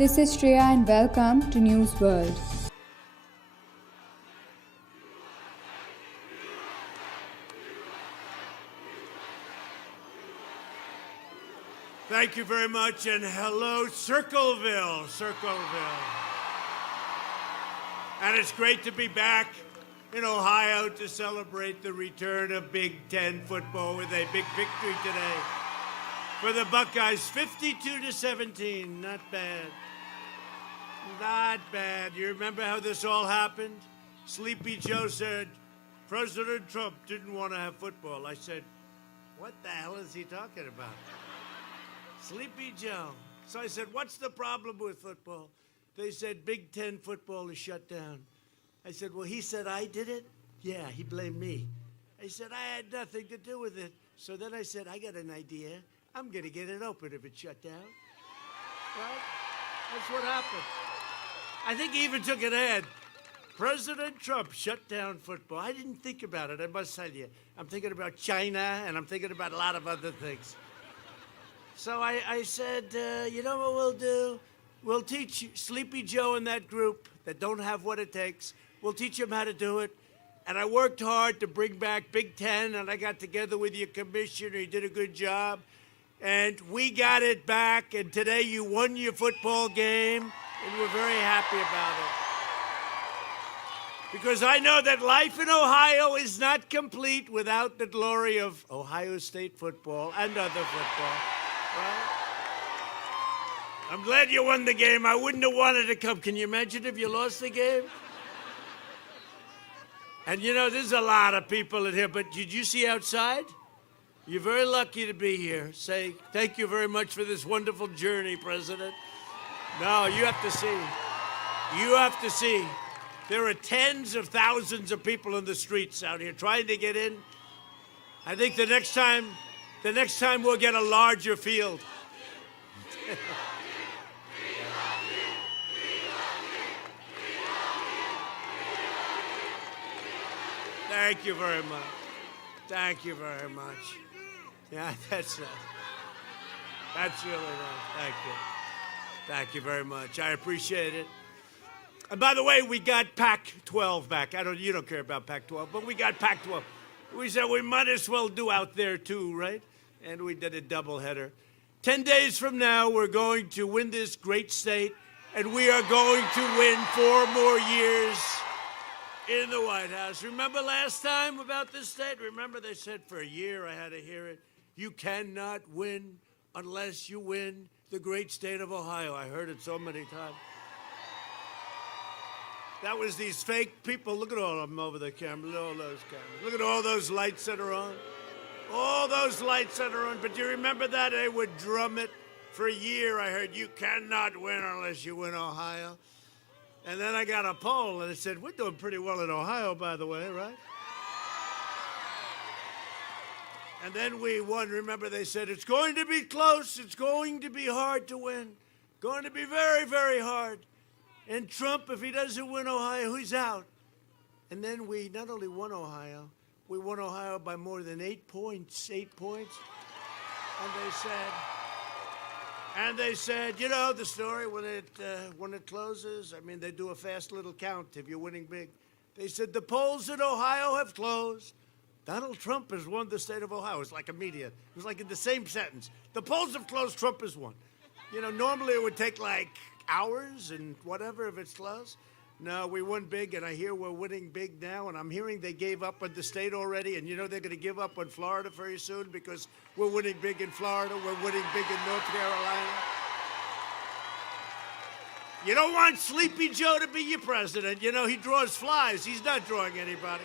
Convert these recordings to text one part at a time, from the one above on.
This is Shreya and welcome to News World. Thank you very much, and hello, Circleville. And it's great to be back in Ohio to celebrate the return of Big Ten football with a big victory today for the Buckeyes, 52-17. Not bad. Not bad. You remember how this all happened? Sleepy Joe said, President Trump didn't want to have football. I said, what the hell is he talking about? Sleepy Joe. So I said, what's the problem with football? They said, Big Ten football is shut down. I said, well, he said I did it? Yeah, he blamed me. I said, I had nothing to do with it. So then I said, I got an idea. I'm going to get it open if it's shut down. Right? That's what happened. I think he even took an ad. President Trump shut down football. I didn't think about it, I must tell you. I'm thinking about China, and I'm thinking about a lot of other things. So I said, you know what we'll do? We'll teach Sleepy Joe and that group that don't have what it takes. We'll teach them how to do it. And I worked hard to bring back Big Ten, and I got together with your commissioner. He did a good job. And we got it back, and today you won your football game, and we're very happy about it. Because I know that life in Ohio is not complete without the glory of Ohio State football and other football. Right? I'm glad you won the game. I wouldn't have wanted to come. Can you imagine if you lost the game? And you know, there's a lot of people in here, but did you see outside? You're very lucky to be here. Say thank you very much for this wonderful journey, President. No, you have to see. You have to see. There are tens of thousands of people in the streets out here trying to get in. I think the next time we'll get a larger field. Thank you very much. Thank you very much. Yeah, that's really nice. Thank you. Thank you very much. I appreciate it. And by the way, we got Pac-12 back. You don't care about Pac-12, but we got Pac-12. We said we might as well do out there too, right? And we did a doubleheader. 10 days from now, we're going to win this great state, and we are going to win 4 more years in the White House. Remember last time about this state? Remember they said for a year, I had to hear it, you cannot win unless you win the great state of Ohio. I heard it so many times. That was these fake people. Look at all of them over the camera. Look at all those cameras. Look at all those lights that are on. All those lights that are on. But do you remember that? They would drum it for a year. I heard you cannot win unless you win Ohio. And then I got a poll, and it said, we're doing pretty well in Ohio, by the way, right? And then we won. Remember, they said, it's going to be close. It's going to be hard to win. Going to be very, very hard. And Trump, if he doesn't win Ohio, he's out. And then we not only won Ohio, we won Ohio by more than 8 points. 8 points. And they said, you know the story when it closes. I mean, they do a fast little count if you're winning big. They said the polls in Ohio have closed. Donald Trump has won the state of Ohio. It's like immediate. It was like in the same sentence. The polls have closed. Trump has won. You know, normally it would take like hours and whatever if it's close. No, we won big, and I hear we're winning big now, and I'm hearing they gave up on the state already, and you know they're going to give up on Florida very soon because we're winning big in Florida, we're winning big in North Carolina. You don't want Sleepy Joe to be your president. You know, he draws flies. He's not drawing anybody.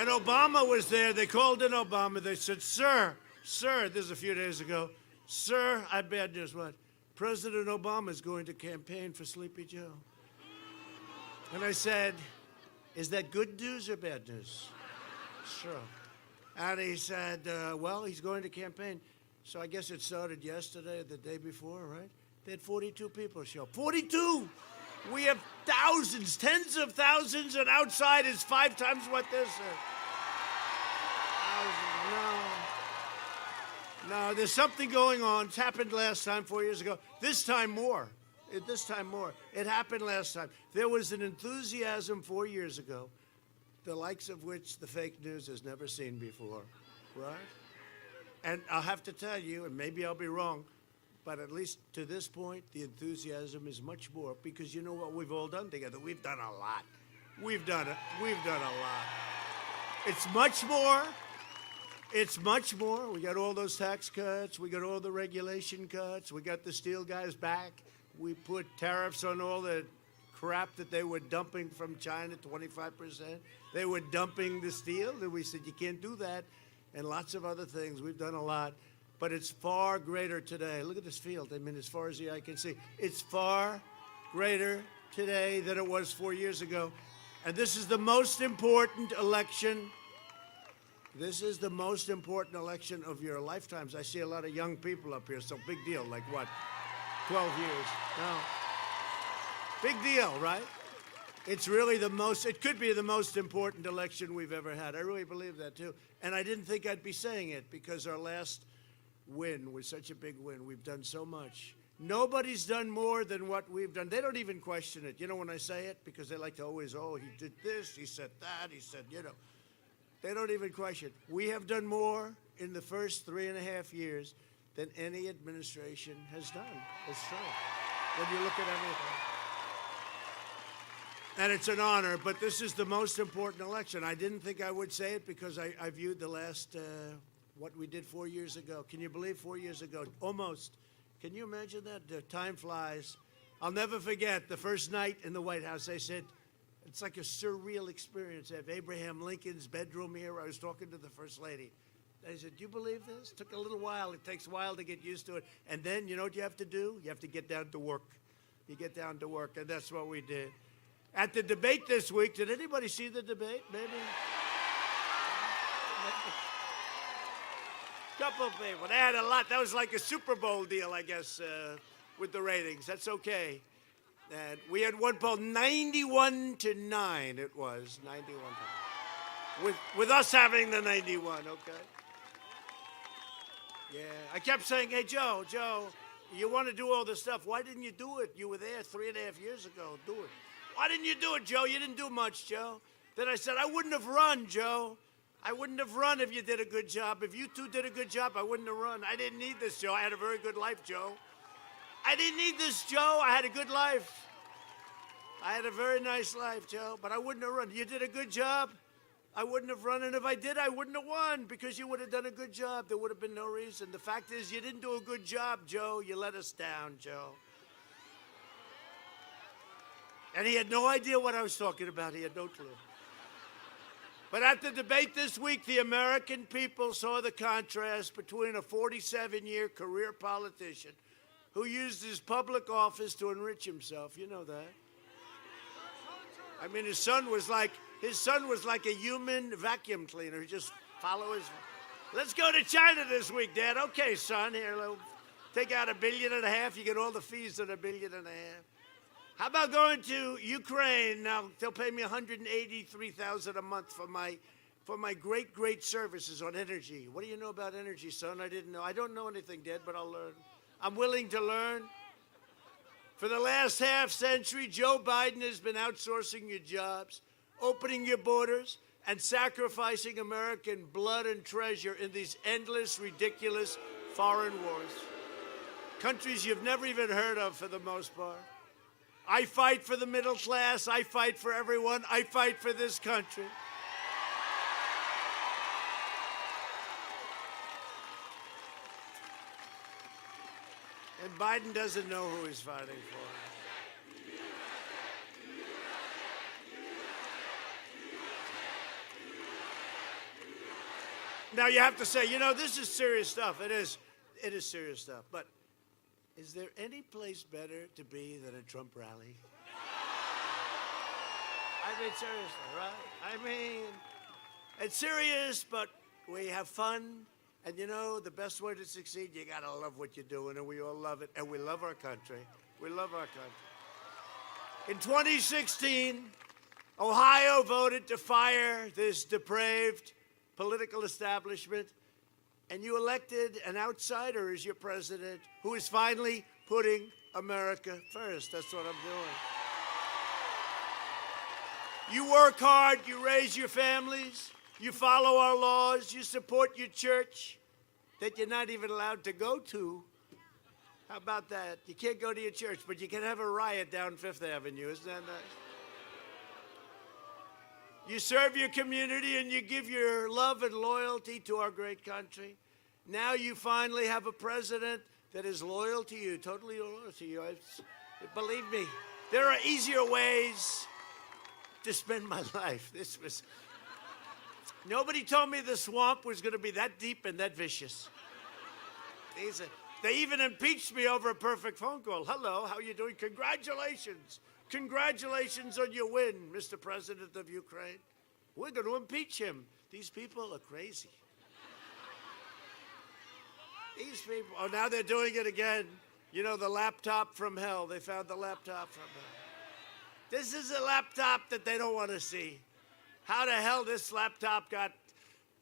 And Obama was there. They called in Obama. They said, sir, this is a few days ago, sir, I have bad news. What? President Obama is going to campaign for Sleepy Joe. And I said, is that good news or bad news? Sure. And he said, well, he's going to campaign. So I guess it started yesterday or the day before, right? They had 42 people show up. 42! We have thousands, tens of thousands, and outside is 5 times what this is. No, there's something going on. It's happened last time, 4 years ago. This time more. This time more. It happened last time. There was an enthusiasm 4 years ago, the likes of which the fake news has never seen before, right? And I'll have to tell you, and maybe I'll be wrong, but at least to this point, the enthusiasm is much more, because you know what we've all done together? We've done a lot. We've done it. We've done a lot. It's much more. It's much more. We got all those tax cuts. We got all the regulation cuts. We got the steel guys back. We put tariffs on all the crap that they were dumping from China, 25%. They were dumping the steel, and we said, you can't do that, and lots of other things. We've done a lot, but it's far greater today. Look at this field. I mean, as far as the eye can see, it's far greater today than it was 4 years ago, and this is the most important election. This is the most important election of your lifetimes. I see a lot of young people up here, so big deal, like what, 12 years? No. Big deal, right? It's really it could be the most important election we've ever had. I really believe that, too. And I didn't think I'd be saying it, because our last win was such a big win. We've done so much. Nobody's done more than what we've done. They don't even question it, you know, when I say it, because they like to always, oh, he did this, he said that, he said, you know. They don't even question. We have done more in the first 3.5 years than any administration has done. It's true. When you look at everything. And it's an honor, but this is the most important election. I didn't think I would say it, because I viewed the last, what we did 4 years ago. Can you believe 4 years ago? Almost. Can you imagine that? The time flies. I'll never forget the first night in the White House. They said, it's like a surreal experience. I have Abraham Lincoln's bedroom here. I was talking to the First Lady. They said, do you believe this? It took a little while. It takes a while to get used to it. And then, you know what you have to do? You have to get down to work. You get down to work, and that's what we did. At the debate this week, did anybody see the debate? Maybe? Couple of people. They had a lot. That was like a Super Bowl deal, I guess, with the ratings. That's okay. And we had one poll, 91-9 it was, 91. With us having the 91, okay? Yeah, I kept saying, hey, Joe, you want to do all this stuff. Why didn't you do it? You were there 3.5 years ago. Do it. Why didn't you do it, Joe? You didn't do much, Joe. Then I said, I wouldn't have run, Joe. I wouldn't have run if you did a good job. If you two did a good job, I wouldn't have run. I didn't need this, Joe. I had a very good life, Joe. I didn't need this, Joe. I had a good life. I had a very nice life, Joe, but I wouldn't have run. You did a good job. I wouldn't have run, and if I did, I wouldn't have won, because you would have done a good job. There would have been no reason. The fact is, you didn't do a good job, Joe. You let us down, Joe. And he had no idea what I was talking about. He had no clue. But at the debate this week, the American people saw the contrast between a 47-year career politician who used his public office to enrich himself. You know that. I mean, his son was like a human vacuum cleaner. He just follow his. Let's go to China this week, Dad. Okay, son, here, take out $1.5 billion. You get all the fees of $1.5 billion. How about going to Ukraine? Now they'll pay me $183,000 a month for my great services on energy. What do you know about energy, son? I didn't know. I don't know anything, Dad, but I'll learn. I'm willing to learn. For the last half century, Joe Biden has been outsourcing your jobs, opening your borders, and sacrificing American blood and treasure in these endless, ridiculous foreign wars. Countries you've never even heard of for the most part. I fight for the middle class. I fight for everyone. I fight for this country. And Biden doesn't know who he's fighting for. Now you have to say, you know, this is serious stuff. It is serious stuff. But is there any place better to be than a Trump rally? I mean, seriously, right? I mean, it's serious, but we have fun. And you know, the best way to succeed, you gotta love what you're doing, and we all love it, and we love our country. We love our country. In 2016, Ohio voted to fire this depraved political establishment, and you elected an outsider as your president who is finally putting America first. That's what I'm doing. You work hard, you raise your families, you follow our laws, you support your church that you're not even allowed to go to. How about that? You can't go to your church, but you can have a riot down Fifth Avenue. Isn't that nice? You serve your community and you give your love and loyalty to our great country. Now you finally have a president that is loyal to you, totally loyal to you. Believe me, there are easier ways to spend my life. Nobody told me the swamp was going to be that deep and that vicious. They even impeached me over a perfect phone call. Hello, how you doing? Congratulations. Congratulations on your win, Mr. President of Ukraine. We're going to impeach him. These people are crazy. These people, oh, now they're doing it again. You know, the laptop from hell. They found the laptop from hell. This is a laptop that they don't want to see. How the hell this laptop got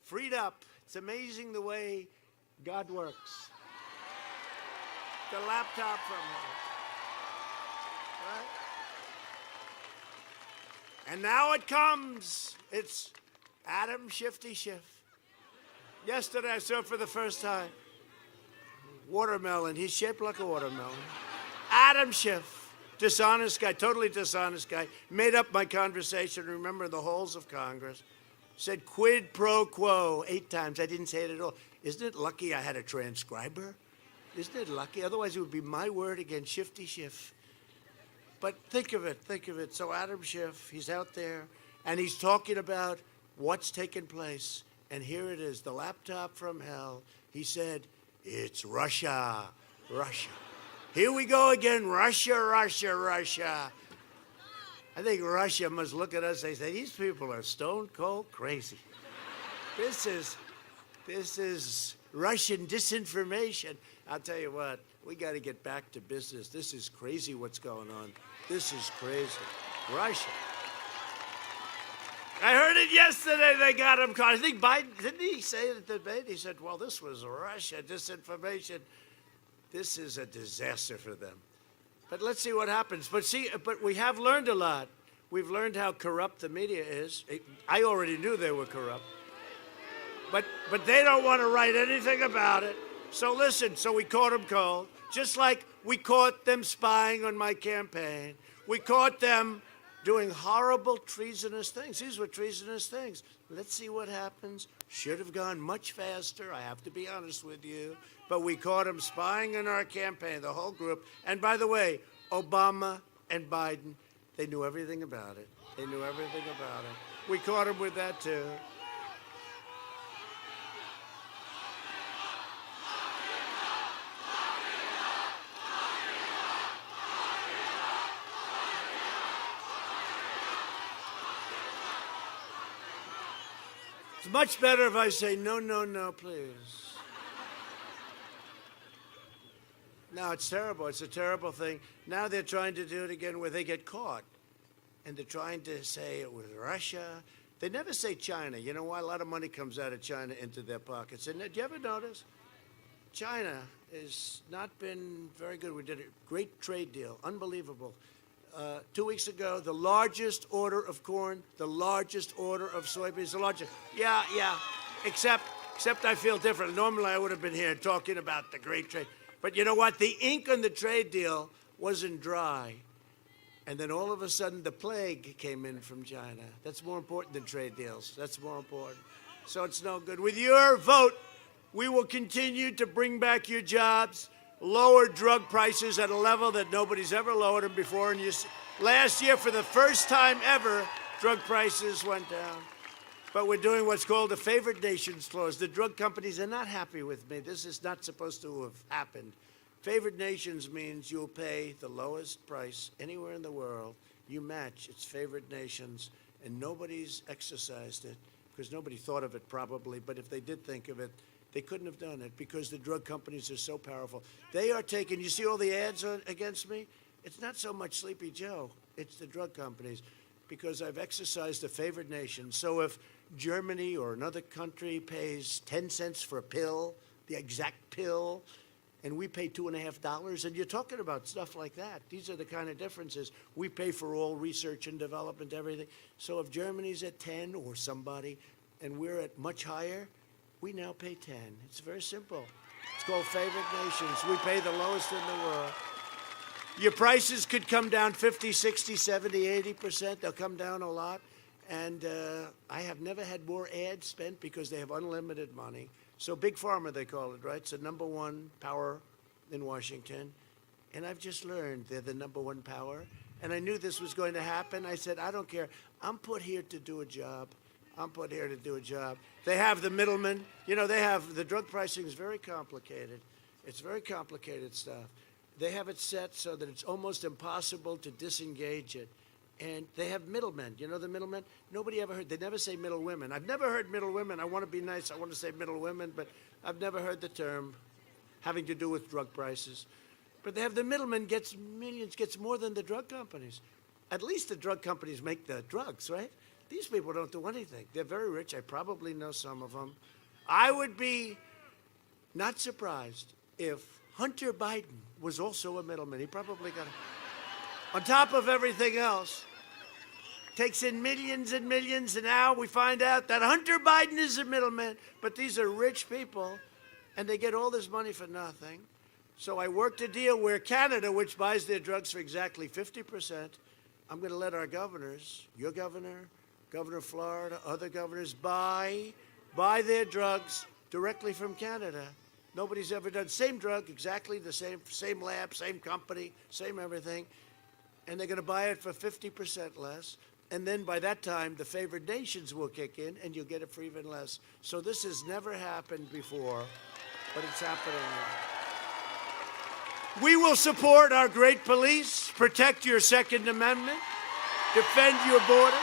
freed up. It's amazing the way God works. The laptop from hell. Right? And now it comes. It's Adam Shifty Schiff. Yesterday I saw it for the first time. Watermelon. He's shaped like a watermelon. Adam Schiff. Dishonest guy, totally dishonest guy. Made up my conversation, remember, in the halls of Congress. Said quid pro quo 8 times. I didn't say it at all. Isn't it lucky I had a transcriber? Isn't it lucky? Otherwise, it would be my word against Shifty Schiff. But think of it, think of it. So Adam Schiff, he's out there, and he's talking about what's taking place. And here it is, the laptop from hell. He said, it's Russia, Russia. Here we go again, Russia, Russia, Russia. I think Russia must look at us and say, these people are stone cold crazy. This is Russian disinformation. I'll tell you what, we got to get back to business. This is crazy what's going on. This is crazy. Russia. I heard it yesterday, they got him caught. I think Biden, didn't he say it at the debate? He said, well, this was Russia disinformation. This is a disaster for them. But let's see what happens. But we have learned a lot. We've learned how corrupt the media is. I already knew they were corrupt. But they don't want to write anything about it. So listen, so we caught them cold. Just like we caught them spying on my campaign. We caught them doing horrible, treasonous things. These were treasonous things. Let's see what happens. Should have gone much faster, I have to be honest with you. But we caught them spying on our campaign, the whole group. And by the way, Obama and Biden, they knew everything about it. They knew everything about it. We caught them with that, too. It's much better if I say, no, no, no, please. No, it's terrible. It's a terrible thing. Now they're trying to do it again where they get caught. And they're trying to say it was Russia. They never say China. You know why? A lot of money comes out of China into their pockets. And do you ever notice? China has not been very good. We did a great trade deal. Unbelievable. 2 weeks ago, the largest order of corn, the largest order of soybeans, the largest. Yeah. Except I feel different. Normally, I would have been here talking about the great trade. But you know what? The ink on the trade deal wasn't dry. And then all of a sudden, the plague came in from China. That's more important than trade deals. That's more important. So it's no good. With your vote, we will continue to bring back your jobs, lower drug prices at a level that nobody's ever lowered them before. And last year, for the first time ever, drug prices went down. But we're doing what's called a favored nations clause. The drug companies are not happy with me. This is not supposed to have happened. Favored nations means you'll pay the lowest price anywhere in the world. You match. It's favored nations. And nobody's exercised it because nobody thought of it probably. But if they did think of it, they couldn't have done it because the drug companies are so powerful. They are taking, you see all the ads against me? It's not so much Sleepy Joe. It's the drug companies because I've exercised the favored nation. So if Germany or another country pays 10 cents for a pill, the exact pill, and we pay $2.50, and you're talking about stuff like that. These are the kind of differences. We pay for all research and development, everything. So if Germany's at 10 or somebody, and we're at much higher, we now pay 10. It's very simple. It's called favored nations. We pay the lowest in the world. Your prices could come down 50, 60, 70, 80%. They'll come down a lot. And I have never had more ads spent because they have unlimited money. So Big Pharma, they call it, right? It's the number one power in Washington. And I've just learned they're the number one power. And I knew this was going to happen. I said, I don't care. I'm put here to do a job. I'm put here to do a job. They have the middlemen. You know, they have the drug pricing is very complicated. It's very complicated stuff. They have it set so that it's almost impossible to disengage it. And they have middlemen. You know the middlemen? Nobody ever heard. They never say middle women. I've never heard middle women. I want to be nice. I want to say middle women, but I've never heard the term having to do with drug prices. But they have the middleman gets millions, gets more than the drug companies. At least the drug companies make the drugs, right? These people don't do anything. They're very rich. I probably know some of them. I would be not surprised if Hunter Biden was also a middleman. He probably got on top of everything else, takes in millions and millions, and now we find out that Hunter Biden is a middleman. But these are rich people, and they get all this money for nothing. So I worked a deal where Canada, which buys their drugs for exactly 50%, I'm going to let our governors, your governor, Governor of Florida, other governors, buy their drugs directly from Canada. Nobody's ever done. Same drug, exactly the same lab, same company, same everything. And they're going to buy it for 50% less. And then by that time, the favored nations will kick in, and you'll get it for even less. So this has never happened before, but it's happening now. We will support our great police, protect your Second Amendment, defend your borders,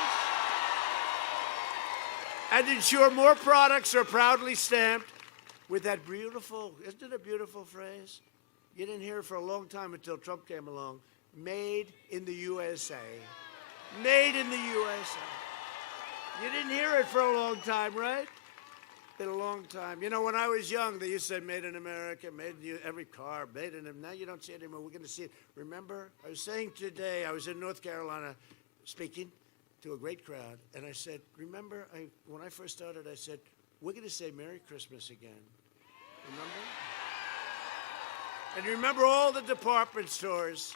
and ensure more products are proudly stamped with that beautiful, isn't it a beautiful phrase? You didn't hear it for a long time until Trump came along. Made in the USA. Made in the USA. You didn't hear it for a long time, right? Been a long time. You know, when I was young, they used to say made in America, made in every car, made in them. Now you don't see it anymore. We're going to see it. Remember, I was saying today, I was in North Carolina speaking to a great crowd, and I said, remember, when I first started, I said, we're going to say Merry Christmas again. Remember? And remember all the department stores.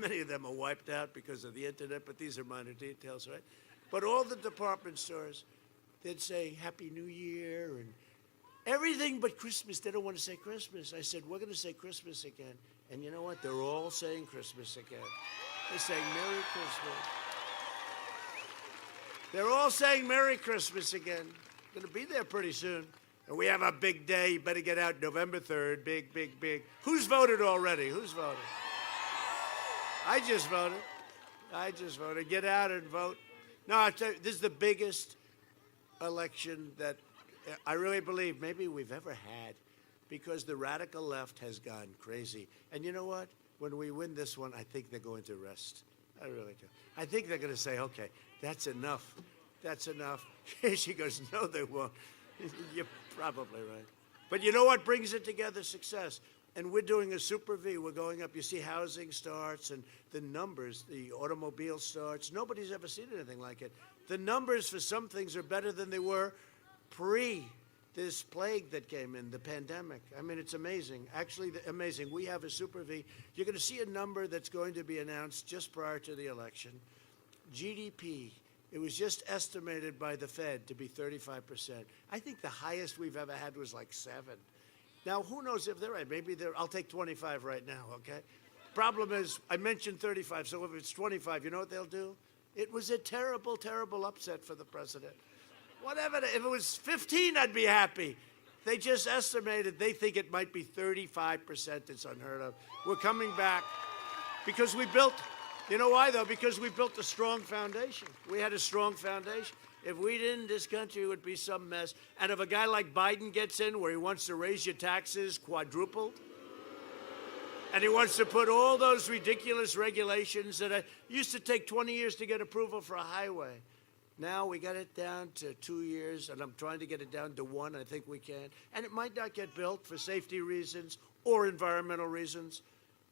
Many of them are wiped out because of the internet, but these are minor details, right? But all the department stores, they'd say Happy New Year and everything but Christmas. They don't want to say Christmas. I said, we're going to say Christmas again. And you know what? They're all saying Christmas again. They're saying Merry Christmas. They're all saying Merry Christmas again. Going to be there pretty soon. And we have a big day. You better get out November 3rd. Big, big, big. Who's voted already? Who's voted? I just voted. I just voted. Get out and vote. No, I tell you, this is the biggest election that I really believe maybe we've ever had, because the radical left has gone crazy. And you know what? When we win this one, I think they're going to rest. I really do. I think they're going to say, okay, that's enough. That's enough. She goes, no, they won't. You're probably right. But you know what brings it together? Success. And we're doing a super V. We're going up. You see housing starts and the numbers, the automobile starts. Nobody's ever seen anything like it. The numbers for some things are better than they were pre this plague that came in, the pandemic. I mean, it's amazing. Actually, amazing. We have a super V. You're going to see a number that's going to be announced just prior to the election. GDP. It was just estimated by the Fed to be 35%. I think the highest we've ever had was like 7. Now, who knows if they're right? Maybe they're, I'll take 25 right now, okay? Problem is, I mentioned 35, so if it's 25, you know what they'll do? It was a terrible, terrible upset for the president. Whatever, if it was 15, I'd be happy. They just estimated, they think it might be 35%. It's unheard of. We're coming back because we built, you know why though? Because we built a strong foundation. We had a strong foundation. If we didn't, this country would be some mess. And if a guy like Biden gets in where he wants to raise your taxes quadrupled, and he wants to put all those ridiculous regulations that used to take 20 years to get approval for a highway. Now we got it down to 2 years, and I'm trying to get it down to 1. I think we can. And it might not get built for safety reasons or environmental reasons.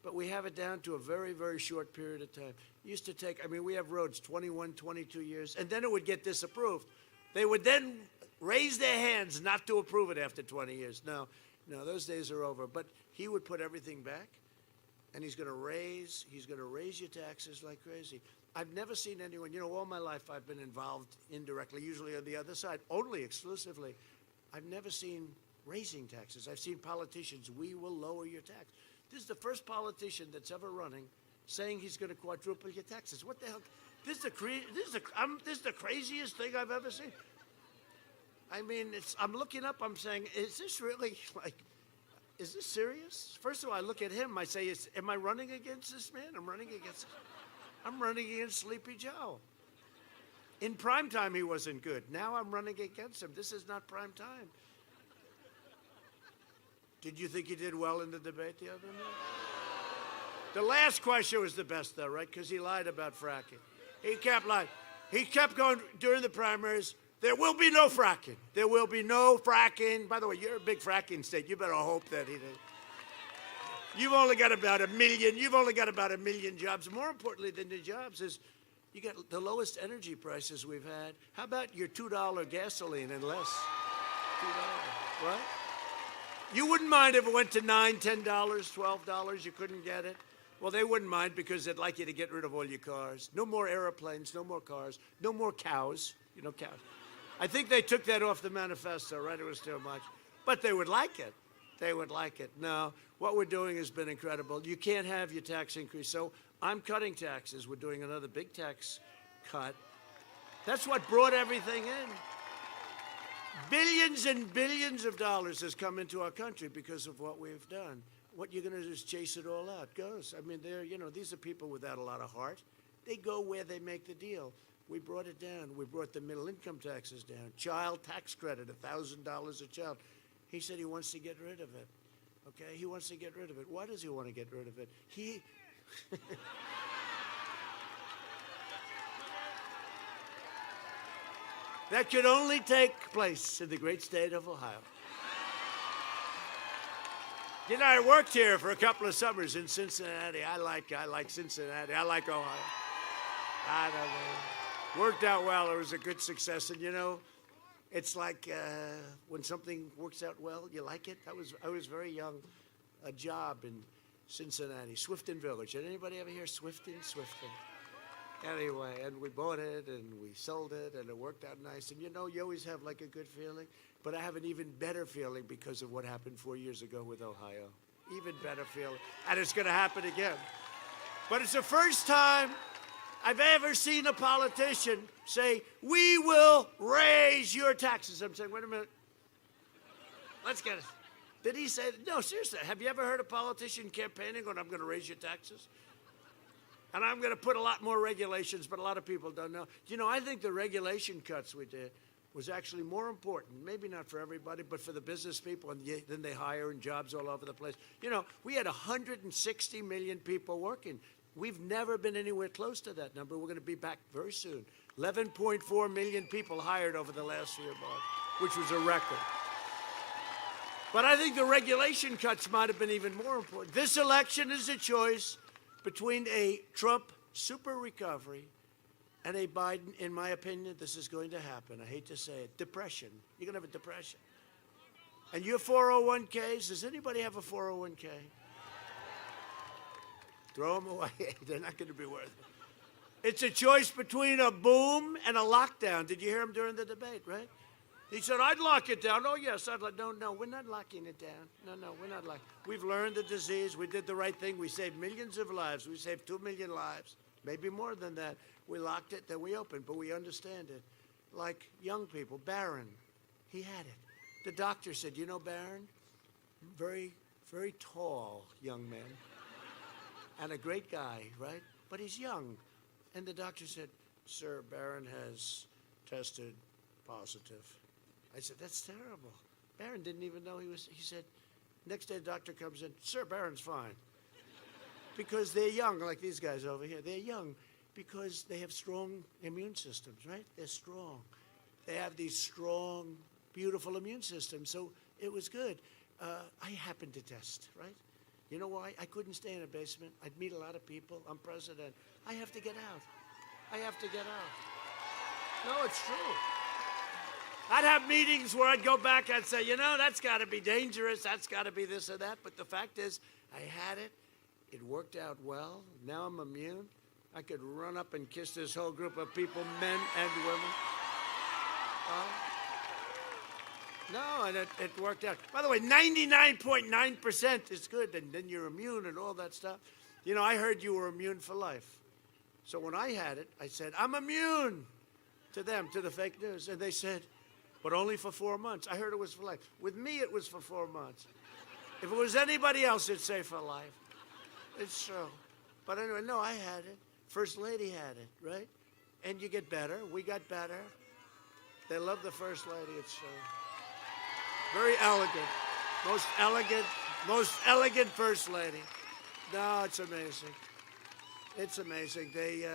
But we have it down to a very, very short period of time. It used to take, I mean, we have roads 21, 22 years, and then it would get disapproved. They would then raise their hands not to approve it after 20 years. No, those days are over. But he would put everything back, and he's going to raise your taxes like crazy. I've never seen anyone, all my life I've been involved indirectly, usually on the other side, only exclusively. I've never seen raising taxes. I've seen politicians, we will lower your tax. This is the first politician that's ever running saying he's going to quadruple your taxes. What the hell? This is the craziest thing I've ever seen. I mean, I'm looking up, I'm saying, is this really, is this serious? First of all, I look at him, I say, am I running against this man? I'm running against Sleepy Joe. In prime time, he wasn't good. Now I'm running against him. This is not prime time. Did you think he did well in the debate the other night? The last question was the best, though, right? Because he lied about fracking. He kept lying. He kept going during the primaries. There will be no fracking. There will be no fracking. By the way, you're a big fracking state. You better hope that he did. You've only got about 1 million. You've only got about 1 million jobs. More importantly than the jobs is you got the lowest energy prices we've had. How about your $2 gasoline and less? $2, right? You wouldn't mind if it went to $9, $10, $12. You couldn't get it. Well, they wouldn't mind because they'd like you to get rid of all your cars. No more airplanes, no more cars, no more cows. Cows. I think they took that off the manifesto, right? It was too much. But they would like it. They would like it. No, what we're doing has been incredible. You can't have your tax increase. So I'm cutting taxes. We're doing another big tax cut. That's what brought everything in. Billions and billions of dollars has come into our country because of what we've done. What you're going to do is chase it all out. Goes. I mean, these are people without a lot of heart. They go where they make the deal. We brought it down. We brought the middle income taxes down. Child tax credit, $1,000 a child. He said he wants to get rid of it. Okay, he wants to get rid of it. Why does he want to get rid of it? That could only take place in the great state of Ohio. I worked here for a couple of summers in Cincinnati. I like Cincinnati. I like Ohio. I don't know. Worked out well. It was a good success. And it's like when something works out well, you like it. I was very young. A job in Cincinnati, Swifton Village. Did anybody ever hear Swifton? Anyway, and we bought it and we sold it and it worked out nice. And you always have like a good feeling. But I have an even better feeling because of what happened 4 years ago with Ohio. Even better feeling. And it's going to happen again. But it's the first time I've ever seen a politician say, we will raise your taxes. I'm saying, wait a minute. Let's get it. Did he say, no, seriously, have you ever heard a politician campaigning on, I'm going to raise your taxes? And I'm going to put a lot more regulations, but a lot of people don't know. I think the regulation cuts we did was actually more important, maybe not for everybody, but for the business people, and then they hire and jobs all over the place. We had 160 million people working. We've never been anywhere close to that number. We're going to be back very soon. 11.4 million people hired over the last year, which was a record. But I think the regulation cuts might have been even more important. This election is a choice between a Trump super recovery and a Biden, in my opinion, this is going to happen. I hate to say it. Depression. You're going to have a depression. And your 401ks, does anybody have a 401k? Throw them away. They're not going to be worth it. It's a choice between a boom and a lockdown. Did you hear him during the debate, right? He said, I'd lock it down. Oh, yes, I'd lock. No, we're not locking it down. No, we're not locking. We've learned the disease. We did the right thing. We saved millions of lives. We saved 2 million lives, maybe more than that. We locked it, then we opened, but we understand it. Like young people, Barron, he had it. The doctor said, Barron, very, very tall young man and a great guy, right? But he's young. And the doctor said, sir, Barron has tested positive. I said, that's terrible. Barron didn't even know he said, next day the doctor comes in, sir, Barron's fine. Because they're young, like these guys over here. They're young because they have strong immune systems, right? They're strong. They have these strong, beautiful immune systems. So it was good. I happened to test, right? You know why? I couldn't stay in a basement. I'd meet a lot of people. I'm president. I have to get out. I have to get out. No, it's true. I'd have meetings where I'd go back, I'd say, you know, that's got to be dangerous. That's got to be this or that. But the fact is, I had it. It worked out well. Now I'm immune. I could run up and kiss this whole group of people, men and women. No, and it worked out. By the way, 99.9% is good, and then you're immune and all that stuff. You know, I heard you were immune for life. So when I had it, I said, I'm immune to them, to the fake news. And they said, but only for 4 months. I heard it was for life. With me, it was for 4 months. If it was anybody else, it'd say for life. It's true. But anyway, no, I had it. First Lady had it, right? And you get better. We got better. They love the First Lady, it's true. Very elegant. Most elegant First Lady. No, it's amazing. It's amazing. They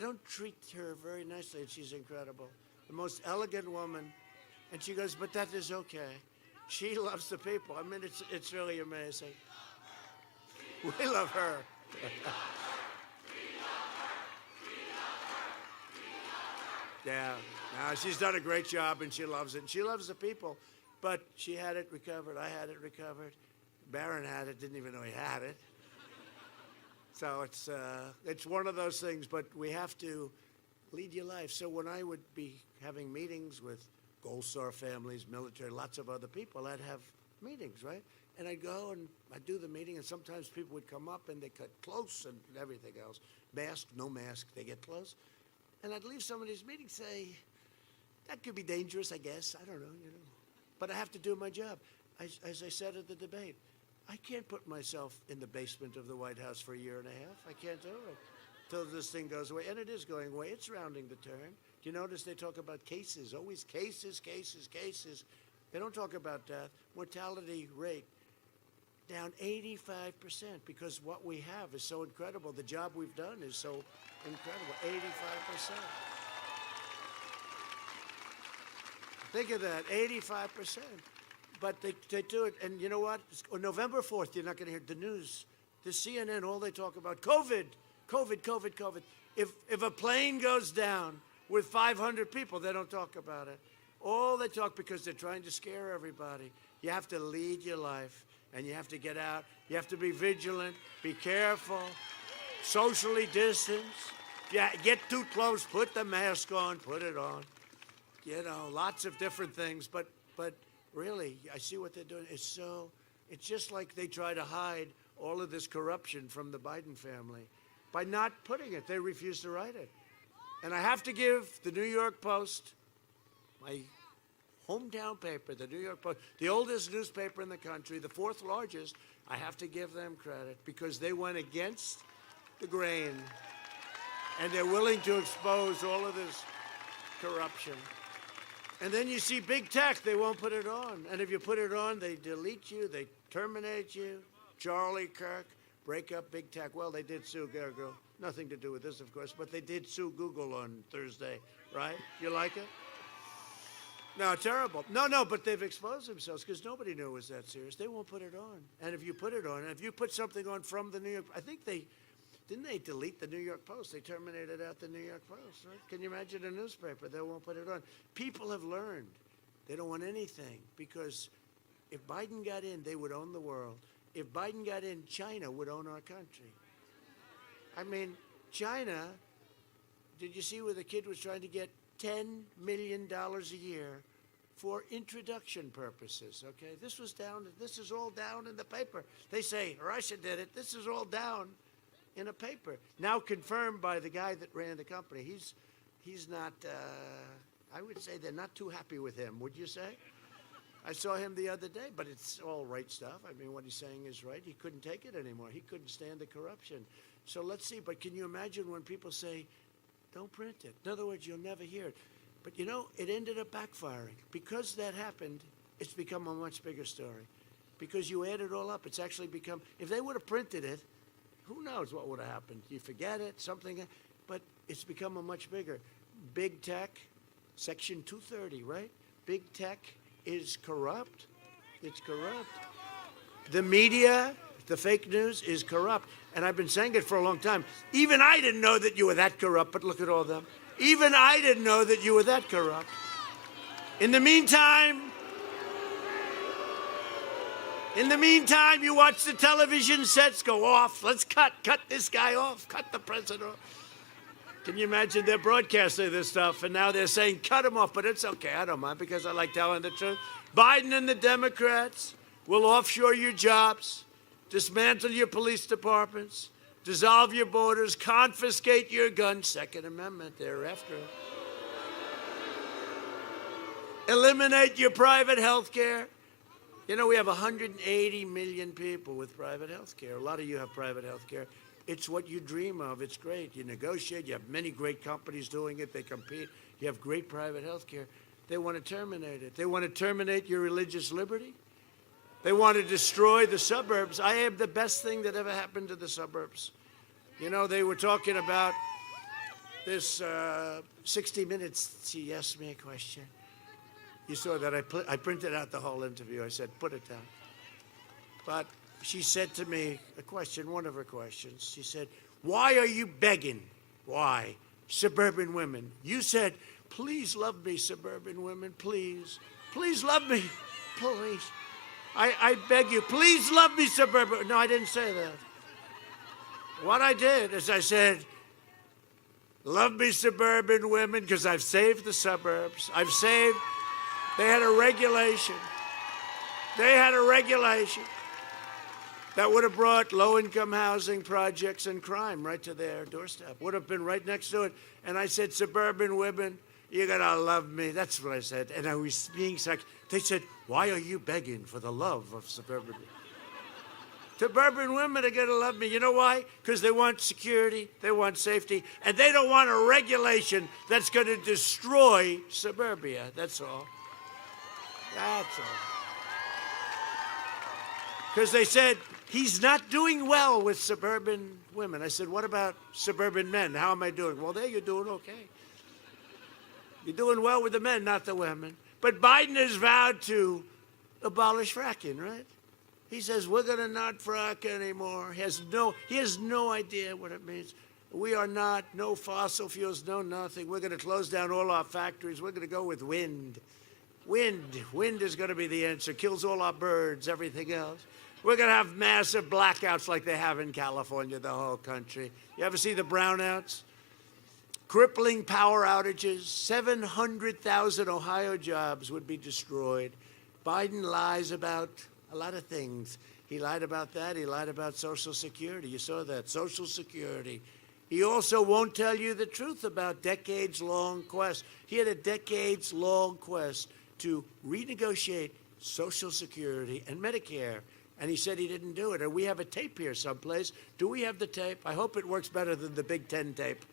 don't treat her very nicely, and she's incredible. The most elegant woman. And she goes, but that is okay. She loves the people. I mean, it's really amazing. We love her. Yeah, no, she's done a great job, and she loves it. And she loves the people. But she had it recovered. I had it recovered. Barron had it. Didn't even know he had it. So it's one of those things. But we have to lead your life. So when I would be having meetings with Gold Star families, military, lots of other people, I'd have meetings, right? And I'd go and I'd do the meeting, and sometimes people would come up and they cut close and everything else. Mask, no mask, they get close. And I'd leave some of these meetings, say, that could be dangerous, I guess. I don't know, you know. But I have to do my job. As I said at the debate, I can't put myself in the basement of the White House for a year and a half. I can't do it till this thing goes away. And it is going away. It's rounding the turn. Do you notice they talk about cases? Always cases, cases, cases. They don't talk about death. Mortality rate down 85% because what we have is so incredible. The job we've done is so incredible. 85%. Think of that, 85%. But they do it, and you know what? On November 4th, you're not going to hear the news. The CNN, all they talk about, COVID, COVID, COVID, COVID. If a plane goes down with 500 people, they don't talk about it. All they talk because they're trying to scare everybody. You have to lead your life, and you have to get out. You have to be vigilant, be careful, socially distance. If you get too close, put the mask on, put it on. You know, lots of different things, but really, I see what they're doing. It's just like they try to hide all of this corruption from the Biden family by not putting it. They refuse to write it. And I have to give the New York Post, my hometown paper, the New York Post, the oldest newspaper in the country, the fourth largest, I have to give them credit because they went against the grain and they're willing to expose all of this corruption. And then you see big tech, they won't put it on. And if you put it on, they delete you, they terminate you. Charlie Kirk, break up big tech. Well, they did sue Google. Nothing to do with this, of course, but they did sue Google on Thursday, right? You like it? No, terrible. No, but they've exposed themselves because nobody knew it was that serious. They won't put it on. And if you put it on, and if you put something on from the New York, I think didn't they delete the New York Post? They terminated out the New York Post, right? Can you imagine a newspaper? They won't put it on. People have learned. They don't want anything because if Biden got in, they would own the world. If Biden got in, China would own our country. I mean, China, did you see where the kid was trying to get $10 million a year for introduction purposes, okay? This is all down in the paper. They say Russia did it. This is all down in a paper. Now confirmed by the guy that ran the company. He's not, I would say they're not too happy with him, would you say? I saw him the other day, but it's all right stuff. I mean, what he's saying is right. He couldn't take it anymore. He couldn't stand the corruption. So let's see, but can you imagine when people say, don't print it? In other words, you'll never hear it. But you know, it ended up backfiring. Because that happened, it's become a much bigger story. Because you add it all up, it's actually become, if they would have printed it, who knows what would have happened? You forget it, something, but it's become a much bigger. Big tech, Section 230, right? Big tech is corrupt. It's corrupt. The media, the fake news is corrupt. And I've been saying it for a long time. Even I didn't know that you were that corrupt, but look at all them. Even I didn't know that you were that corrupt. In the meantime, you watch the television sets go off. Let's cut this guy off, cut the president off. Can you imagine they're broadcasting this stuff, and now they're saying cut him off, but it's okay, I don't mind, because I like telling the truth. Biden and the Democrats will offshore your jobs, dismantle your police departments, dissolve your borders, confiscate your guns, Second Amendment, they're after it. Eliminate your private health care. You know, we have 180 million people with private health care. A lot of you have private health care. It's what you dream of. It's great. You negotiate. You have many great companies doing it. They compete. You have great private health care. They want to terminate it. They want to terminate your religious liberty. They want to destroy the suburbs. I am the best thing that ever happened to the suburbs. You know, they were talking about this 60 Minutes. She asked me a question. You saw that I printed out the whole interview. I said, put it down. But she said to me a question, one of her questions. She said, why are you begging? Why? Suburban women. You said, please love me, suburban women, please. Please love me, please. I beg you, please love me, suburban. No, I didn't say that. What I did is I said, love me, suburban women, because I've saved the suburbs. I've saved. They had a regulation. They had a regulation that would have brought low-income housing projects and crime right to their doorstep. Would have been right next to it. And I said, suburban women, you're going to love me. That's what I said. And I was being sarcastic. They said, why are you begging for the love of suburban women? Suburban women are going to love me. You know why? Because they want security, they want safety, and they don't want a regulation that's going to destroy suburbia. That's all. That's all. Because they said, he's not doing well with suburban women. I said, what about suburban men? How am I doing? Well, there you're doing okay. You're doing well with the men, not the women. But Biden has vowed to abolish fracking, right? He says, we're going to not frack anymore. He has no idea what it means. We are not, no fossil fuels, no nothing. We're going to close down all our factories. We're going to go with wind. Wind is going to be the answer. Kills all our birds, everything else. We're going to have massive blackouts like they have in California, the whole country. You ever see the brownouts? Crippling power outages. 700,000 Ohio jobs would be destroyed. Biden lies about a lot of things. He lied about that. He lied about Social Security. You saw that. Social Security. He also won't tell you the truth about decades-long quest. He had a decades-long quest to renegotiate Social Security and Medicare. And he said he didn't do it. And we have a tape here someplace. Do we have the tape? I hope it works better than the Big Ten tape.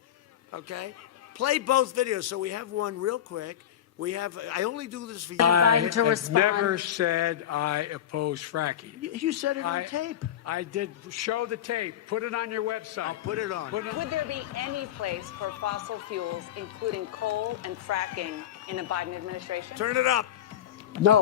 Okay? Play both videos. So we have one real quick. We have, I only do this for you. I have never said I oppose fracking. You said it on tape. I did show the tape. Put it on your website. I'll put it on. Would there be any place for fossil fuels, including coal and fracking, in a Biden administration? Turn it up. No,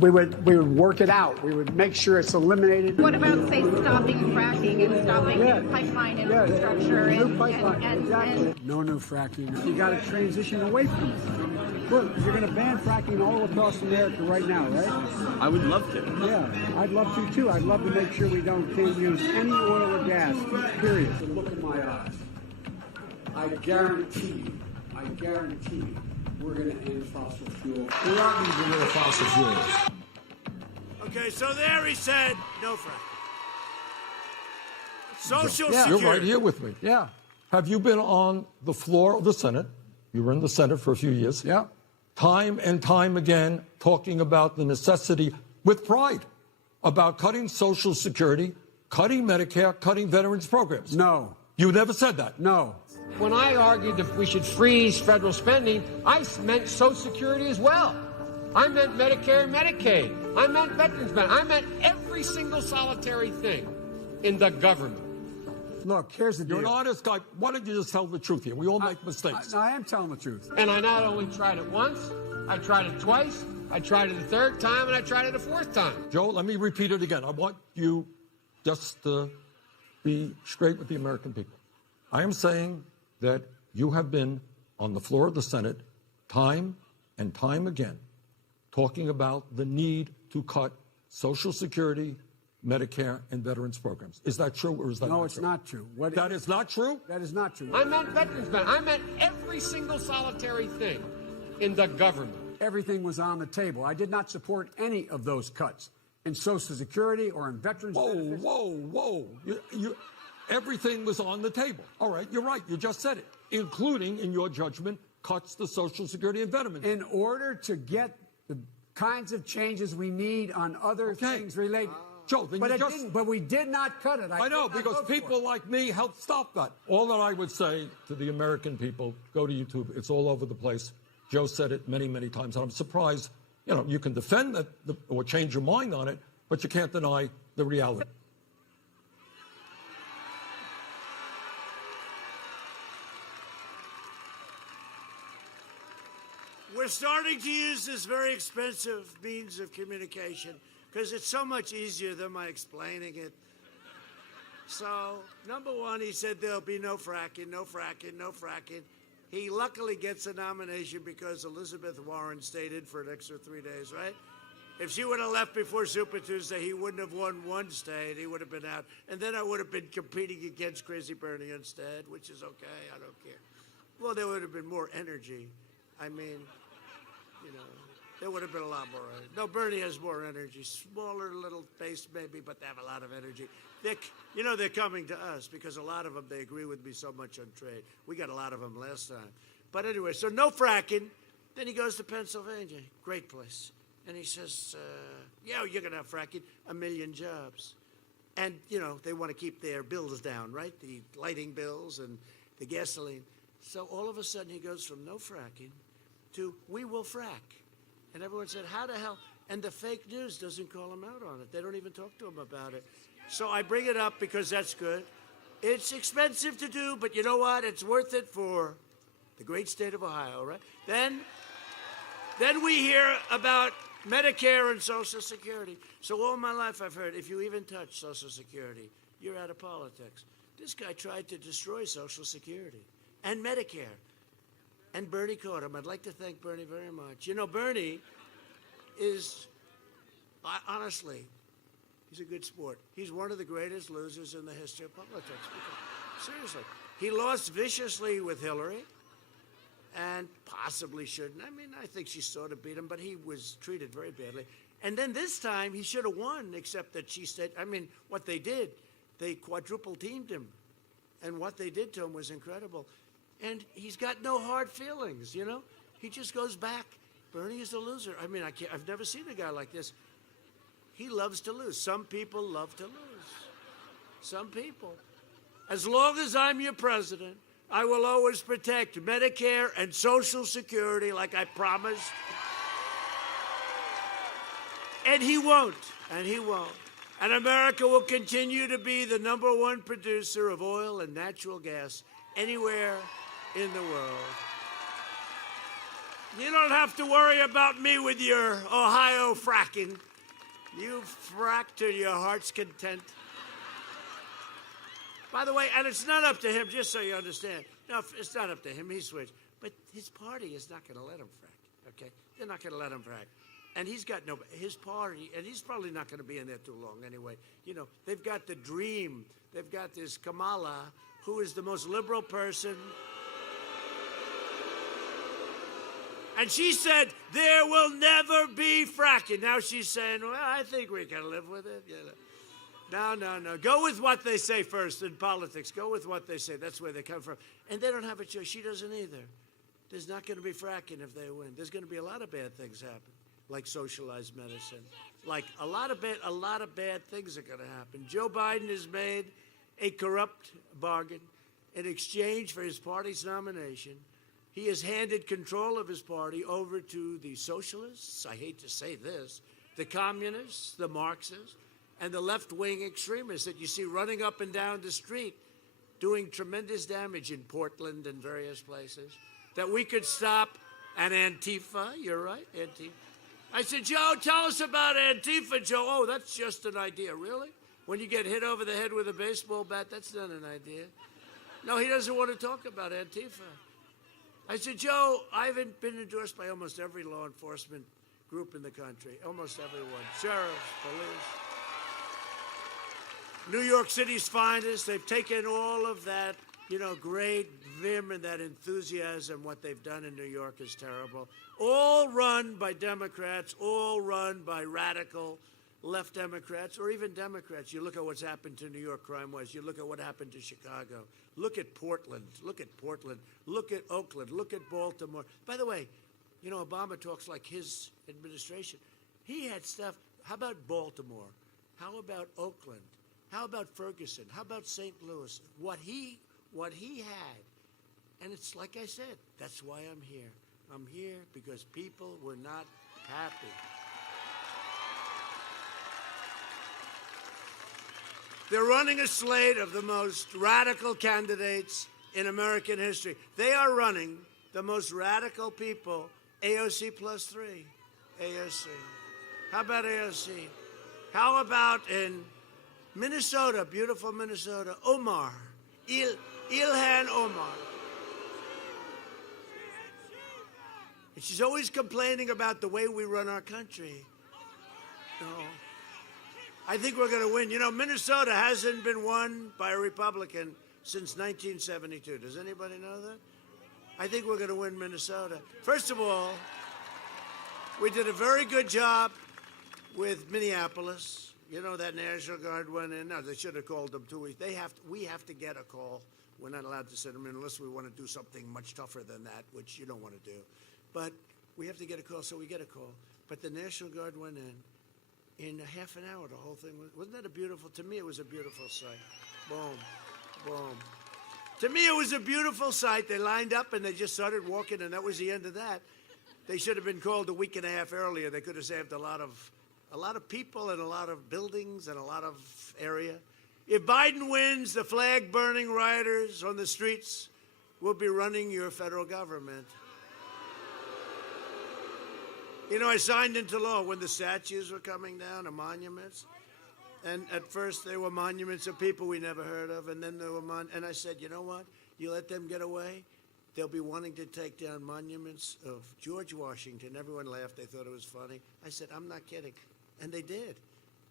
we would work it out. We would make sure it's eliminated. What about, say, stopping fracking and stopping pipeline infrastructure? New pipeline, exactly. No new fracking. You got to transition away from it. Look, you're going to ban fracking all across America right now, right? I would love to. Yeah, I'd love to, too. I'd love to make sure we can't use any oil or gas, period. So look in my eyes. I guarantee you, we're going to end fossil fuels. We're not going to get rid of fossil fuels. Okay, so there he said, no fracking. Social Security. You're right here with me. Yeah. Have you been on the floor of the Senate? You were in the Senate for a few years. Yeah. Time and time again, talking about the necessity, with pride, about cutting Social Security, cutting Medicare, cutting veterans programs. No. You never said that. No. When I argued that we should freeze federal spending, I meant Social Security as well. I meant Medicare and Medicaid. I meant veterans benefits. I meant every single solitary thing in the government. Look, here's the deal. You're an honest guy. Why don't you just tell the truth here? We all make mistakes. I am telling the truth. And I not only tried it once, I tried it twice, I tried it the third time, and I tried it a fourth time. Joe, let me repeat it again. I want you just to be straight with the American people. I am saying that you have been on the floor of the Senate time and time again talking about the need to cut Social Security, Medicare, and veterans programs. Is that true, or is that No, not it's true? not true. That is not true? That is not true. I meant veterans benefits. I meant every single solitary thing in the government. Everything was on the table. I did not support any of those cuts in Social Security or in veterans benefits. Whoa. Everything was on the table. All right, you're right. You just said it, including, in your judgment, cuts to Social Security and veterans. In order to get the kinds of changes we need on other things related. Joe, then But we did not cut it. I know, because people like me helped stop that. All that I would say to the American people, go to YouTube. It's all over the place. Joe said it many, many times, and I'm surprised. You can defend that or change your mind on it, but you can't deny the reality. We're starting to use this very expensive means of communication because it's so much easier than my explaining it. So, number one, he said there'll be no fracking, no fracking, no fracking. He luckily gets a nomination because Elizabeth Warren stayed in for an extra 3 days, right? If she would have left before Super Tuesday, he wouldn't have won one state. He would have been out. And then I would have been competing against Crazy Bernie instead, which is okay. I don't care. Well, there would have been more energy. I mean, there would have been a lot more energy. No, Bernie has more energy. Smaller little base maybe, but they have a lot of energy. They're coming to us because a lot of them, they agree with me so much on trade. We got a lot of them last time. But anyway, so no fracking. Then he goes to Pennsylvania. Great place. And he says, yeah, you're going to have fracking, 1 million jobs. And, they want to keep their bills down, right? The lighting bills and the gasoline. So all of a sudden he goes from no fracking to we will frack. And everyone said, how the hell? And the fake news doesn't call him out on it. They don't even talk to him about it. So I bring it up because that's good. It's expensive to do, but you know what? It's worth it for the great state of Ohio, right? Then we hear about Medicare and Social Security. So all my life I've heard, if you even touch Social Security, you're out of politics. This guy tried to destroy Social Security and Medicare. And Bernie caught him. I'd like to thank Bernie very much. Bernie is, honestly, he's a good sport. He's one of the greatest losers in the history of politics. Seriously. He lost viciously with Hillary and possibly shouldn't. I mean, I think she sort of beat him, but he was treated very badly. And then this time, he should have won, except that she said, what they did, they quadruple teamed him. And what they did to him was incredible. And he's got no hard feelings, He just goes back. Bernie is a loser. I've never seen a guy like this. He loves to lose. Some people love to lose. Some people. As long as I'm your president, I will always protect Medicare and Social Security like I promised. And he won't. And he won't. And America will continue to be the #1 producer of oil and natural gas anywhere in the world. You don't have to worry about me with your Ohio fracking. You frack to your heart's content. By the way, and it's not up to him, just so you understand. No, it's not up to him. He switched. But his party is not going to let him frack, okay? They're not going to let him frack. And he's got his party, and he's probably not going to be in there too long anyway. They've got the dream. They've got this Kamala, who is the most liberal person. And she said, there will never be fracking. Now she's saying, well, I think we can live with it. No. Go with what they say first in politics. Go with what they say. That's where they come from. And they don't have a choice. She doesn't either. There's not going to be fracking if they win. There's going to be a lot of bad things happen, like socialized medicine. Like a lot of bad things are going to happen. Joe Biden has made a corrupt bargain in exchange for his party's nomination. He has handed control of his party over to the socialists, I hate to say this, the communists, the Marxists, and the left-wing extremists that you see running up and down the street doing tremendous damage in Portland and various places, that we could stop. And Antifa, you're right, Antifa. I said, Joe, tell us about Antifa, Joe. Oh, that's just an idea. Really? When you get hit over the head with a baseball bat, that's not an idea. No, he doesn't want to talk about Antifa. I said, Joe, I've been endorsed by almost every law enforcement group in the country. Almost everyone. Sheriffs, police. New York City's finest. They've taken all of that, great vim and that enthusiasm. What they've done in New York is terrible. All run by Democrats, all run by radical left Democrats, or even Democrats. You look at what's happened to New York crime-wise. You look at what happened to Chicago. Look at Portland. Look at Portland. Look at Oakland. Look at Baltimore. By the way, Obama talks like his administration. He had stuff. How about Baltimore? How about Oakland? How about Ferguson? How about St. Louis? What he had. And it's like I said, that's why I'm here. I'm here because people were not happy. They're running a slate of the most radical candidates in American history. They are running the most radical people, AOC plus 3. AOC. How about AOC? How about in Minnesota, beautiful Minnesota, Omar, Ilhan Omar. And she's always complaining about the way we run our country. No. I think we're going to win. Minnesota hasn't been won by a Republican since 1972. Does anybody know that? I think we're going to win Minnesota. First of all, we did a very good job with Minneapolis. That National Guard went in. No, they should have called them 2 weeks. We have to get a call. We're not allowed to send them in unless we want to do something much tougher than that, which you don't want to do. But we have to get a call, so we get a call. But the National Guard went in. In a half an hour, the whole thing wasn't that a beautiful? To me, it was a beautiful sight. Boom, boom. To me, it was a beautiful sight. They lined up and they just started walking, and that was the end of that. They should have been called a week and a half earlier. They could have saved a lot of people and a lot of buildings and a lot of area. If Biden wins, the flag-burning rioters on the streets will be running your federal government. I signed into law when the statues were coming down, the monuments. And at first, they were monuments of people we never heard of. And then there were and I said, you know what? You let them get away, they'll be wanting to take down monuments of George Washington. Everyone laughed. They thought it was funny. I said, I'm not kidding. And they did.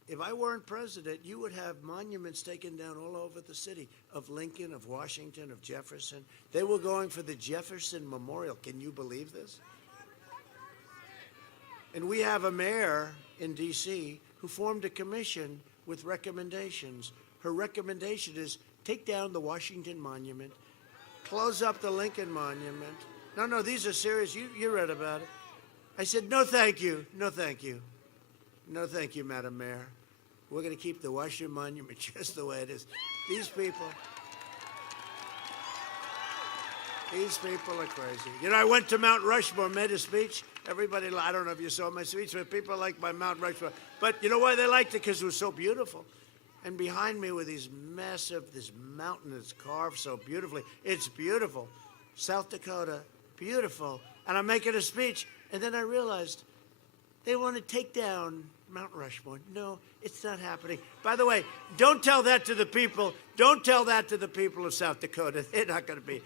If I weren't president, you would have monuments taken down all over the city of Lincoln, of Washington, of Jefferson. They were going for the Jefferson Memorial. Can you believe this? And we have a mayor in D.C. who formed a commission with recommendations. Her recommendation is take down the Washington Monument, close up the Lincoln Monument. No, these are serious. You read about it. I said, no, thank you. No, thank you. No, thank you, Madam Mayor. We're going to keep the Washington Monument just the way it is. These people are crazy. I went to Mount Rushmore, made a speech. Everybody, I don't know if you saw my speech, but people like my Mount Rushmore. But you know why they liked it? Because it was so beautiful. And behind me were this mountain that's carved so beautifully. It's beautiful. South Dakota, beautiful. And I'm making a speech. And then I realized they want to take down Mount Rushmore. No, it's not happening. By the way, don't tell that to the people. Don't tell that to the people of South Dakota. They're not going to be.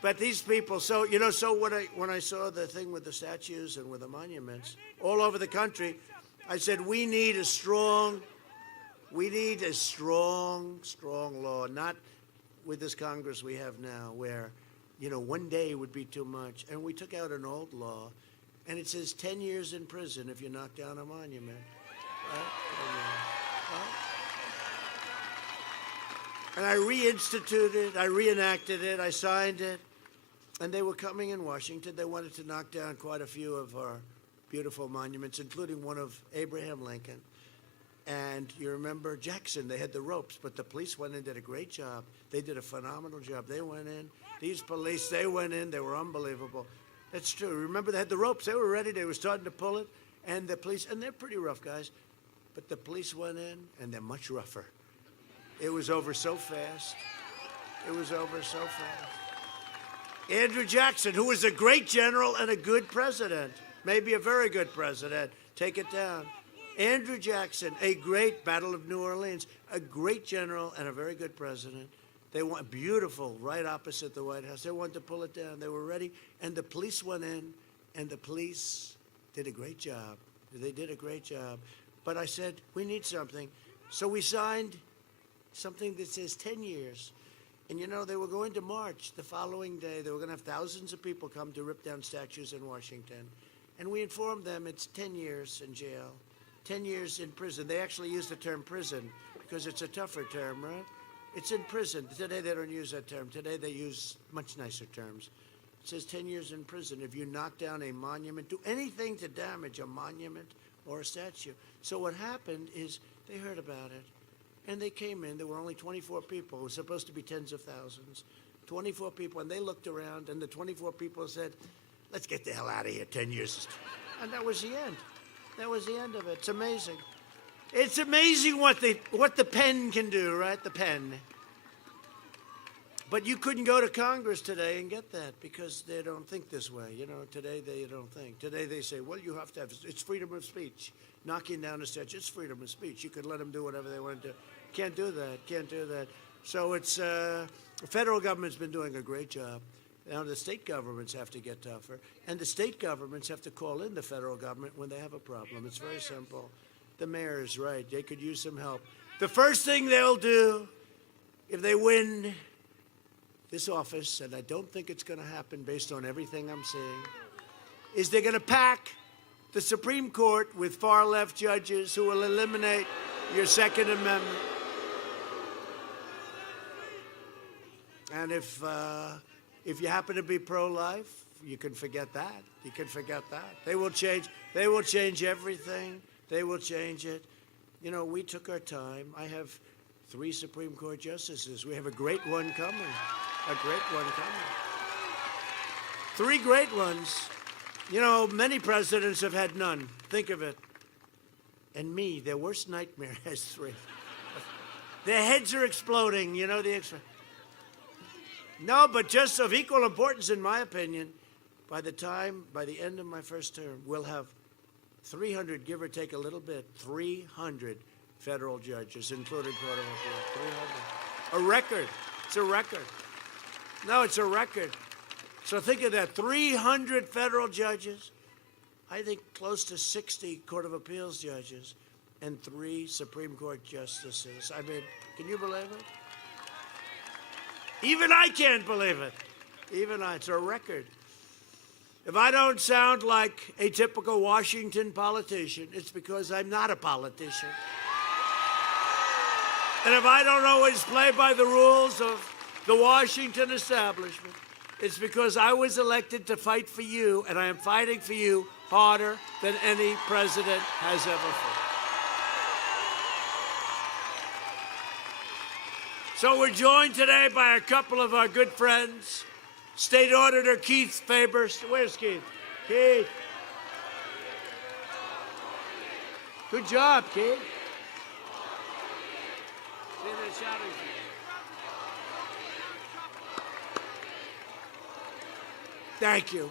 But these people, so when I saw the thing with the statues and with the monuments all over the country, I said, we need a strong law, not with this Congress we have now where, one day would be too much. And we took out an old law, and it says 10 years in prison if you knock down a monument. Right? And I reinstituted, I reenacted it, I signed it. And they were coming in Washington. They wanted to knock down quite a few of our beautiful monuments, including one of Abraham Lincoln. And you remember Jackson, they had the ropes, but the police went in and did a great job. They did a phenomenal job. They went in. These police, they went in. They were unbelievable. That's true. Remember, they had the ropes. They were ready. They were starting to pull it. And the police, and they're pretty rough guys, but the police went in, and they're much rougher. It was over so fast. It was over so fast. Andrew Jackson, who was a great general and a good president. maybe a very good president. Take it down. Andrew Jackson, a great Battle of New Orleans, a great general and a very good president. They want beautiful, right opposite the White House. They wanted to pull it down. They were ready, and the police went in, and the police did a great job. They did a great job. But I said, we need something. So we signed something that says 10 years. And, you know, they were going to march the following day. They were going to have thousands of people come to rip down statues in Washington. And we informed them it's 10 years in jail, 10 years in prison. They actually use the term prison because it's a tougher term, right? It's in prison. Today they don't use that term. Today they use much nicer terms. It says 10 years in prison if you knock down a monument, do anything to damage a monument or a statue. So what happened is they heard about it, and they came in. There were only 24 people. It was supposed to be tens of thousands. 24 people, and they looked around, and the 24 people said, let's get the hell out of here, 10 years. And that was the end. That was the end of it. It's amazing. It's amazing what the pen can do, right? The pen. But you couldn't go to Congress today and get that because they don't think this way. You know, today they don't think. Today they say, well, you have to have, it's freedom of speech. Knocking down a statue, it's freedom of speech. You could let them do whatever they want to do. Can't do that. Can't do that. So it's, the federal government's been doing a great job. Now the state governments have to get tougher. And the state governments have to call in the federal government when they have a problem. It's very simple. The mayor is right. They could use some help. The first thing they'll do if they win this office, and I don't think it's going to happen based on everything I'm seeing, is they're going to pack the Supreme Court with far-left judges who will eliminate your Second Amendment. And if you happen to be pro-life, you can forget that. You can forget that. They will change everything. They will change it. You know, we took our time. I have 3 Supreme Court justices. We have a great one coming. A great one coming. 3 great ones. You know, many presidents have had none. Think of it. And me, their worst nightmare has 3. Their heads are exploding, you know, No, but just of equal importance, in my opinion, by the end of my first term, we'll have 300, give or take a little bit, 300 federal judges, including Court of Appeal. 300. A record. It's a record. No, it's a record. So think of that, 300 federal judges, I think close to 60 Court of Appeals judges, and 3 Supreme Court justices. I mean, can you believe it? Even I can't believe it. Even I. It's a record. If I don't sound like a typical Washington politician, it's because I'm not a politician. And if I don't always play by the rules of the Washington establishment, it's because I was elected to fight for you, and I am fighting for you harder than any president has ever fought. So we're joined today by a couple of our good friends. State Auditor Keith Favours. Where's Keith? Keith. Good job, Keith. See, they're shouting. Thank you.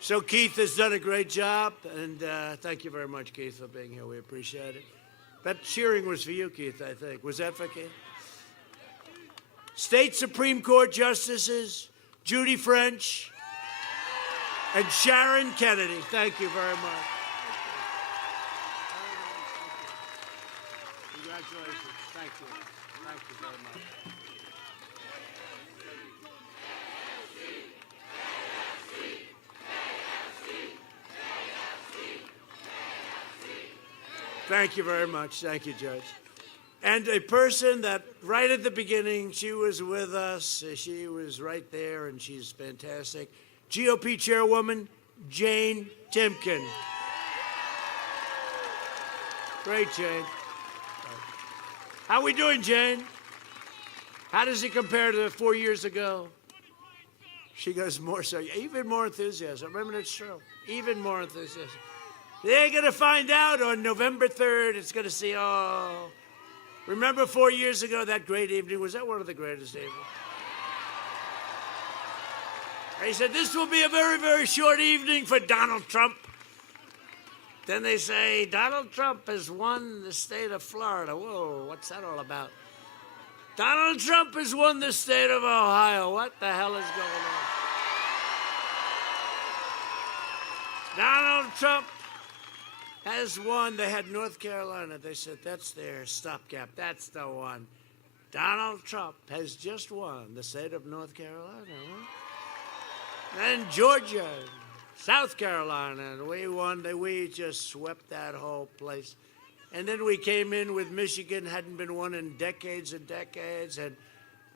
So Keith has done a great job, and thank you very much, Keith, for being here. We appreciate it. That cheering was for you, Keith, I think. Was that for Keith? State Supreme Court Justices Judy French and Sharon Kennedy. Thank you very much. Congratulations. Thank you. Thank you very much. Thank you very much. Thank you, Judge. And a person that right at the beginning, she was with us. She was right there, and she's fantastic. GOP Chairwoman Jane Timken. Great, Jane. How we doing, Jane? How does it compare to 4 years ago? She goes, more so, even more enthusiasm. Remember, that's true. Even more enthusiasm. They're going to find out on November 3rd. It's going to see, remember 4 years ago, that great evening? Was that one of the greatest evenings? He said, this will be a very, very short evening for Donald Trump. Then they say, Donald Trump has won the state of Florida. Whoa, what's that all about? Donald Trump has won the state of Ohio. What the hell is going on? Donald Trump has won. They had North Carolina. They said, that's their stopgap. That's the one. Donald Trump has just won the state of North Carolina. Then Georgia, South Carolina, and we won. We just swept that whole place. And then we came in with Michigan, hadn't been won in decades and decades. And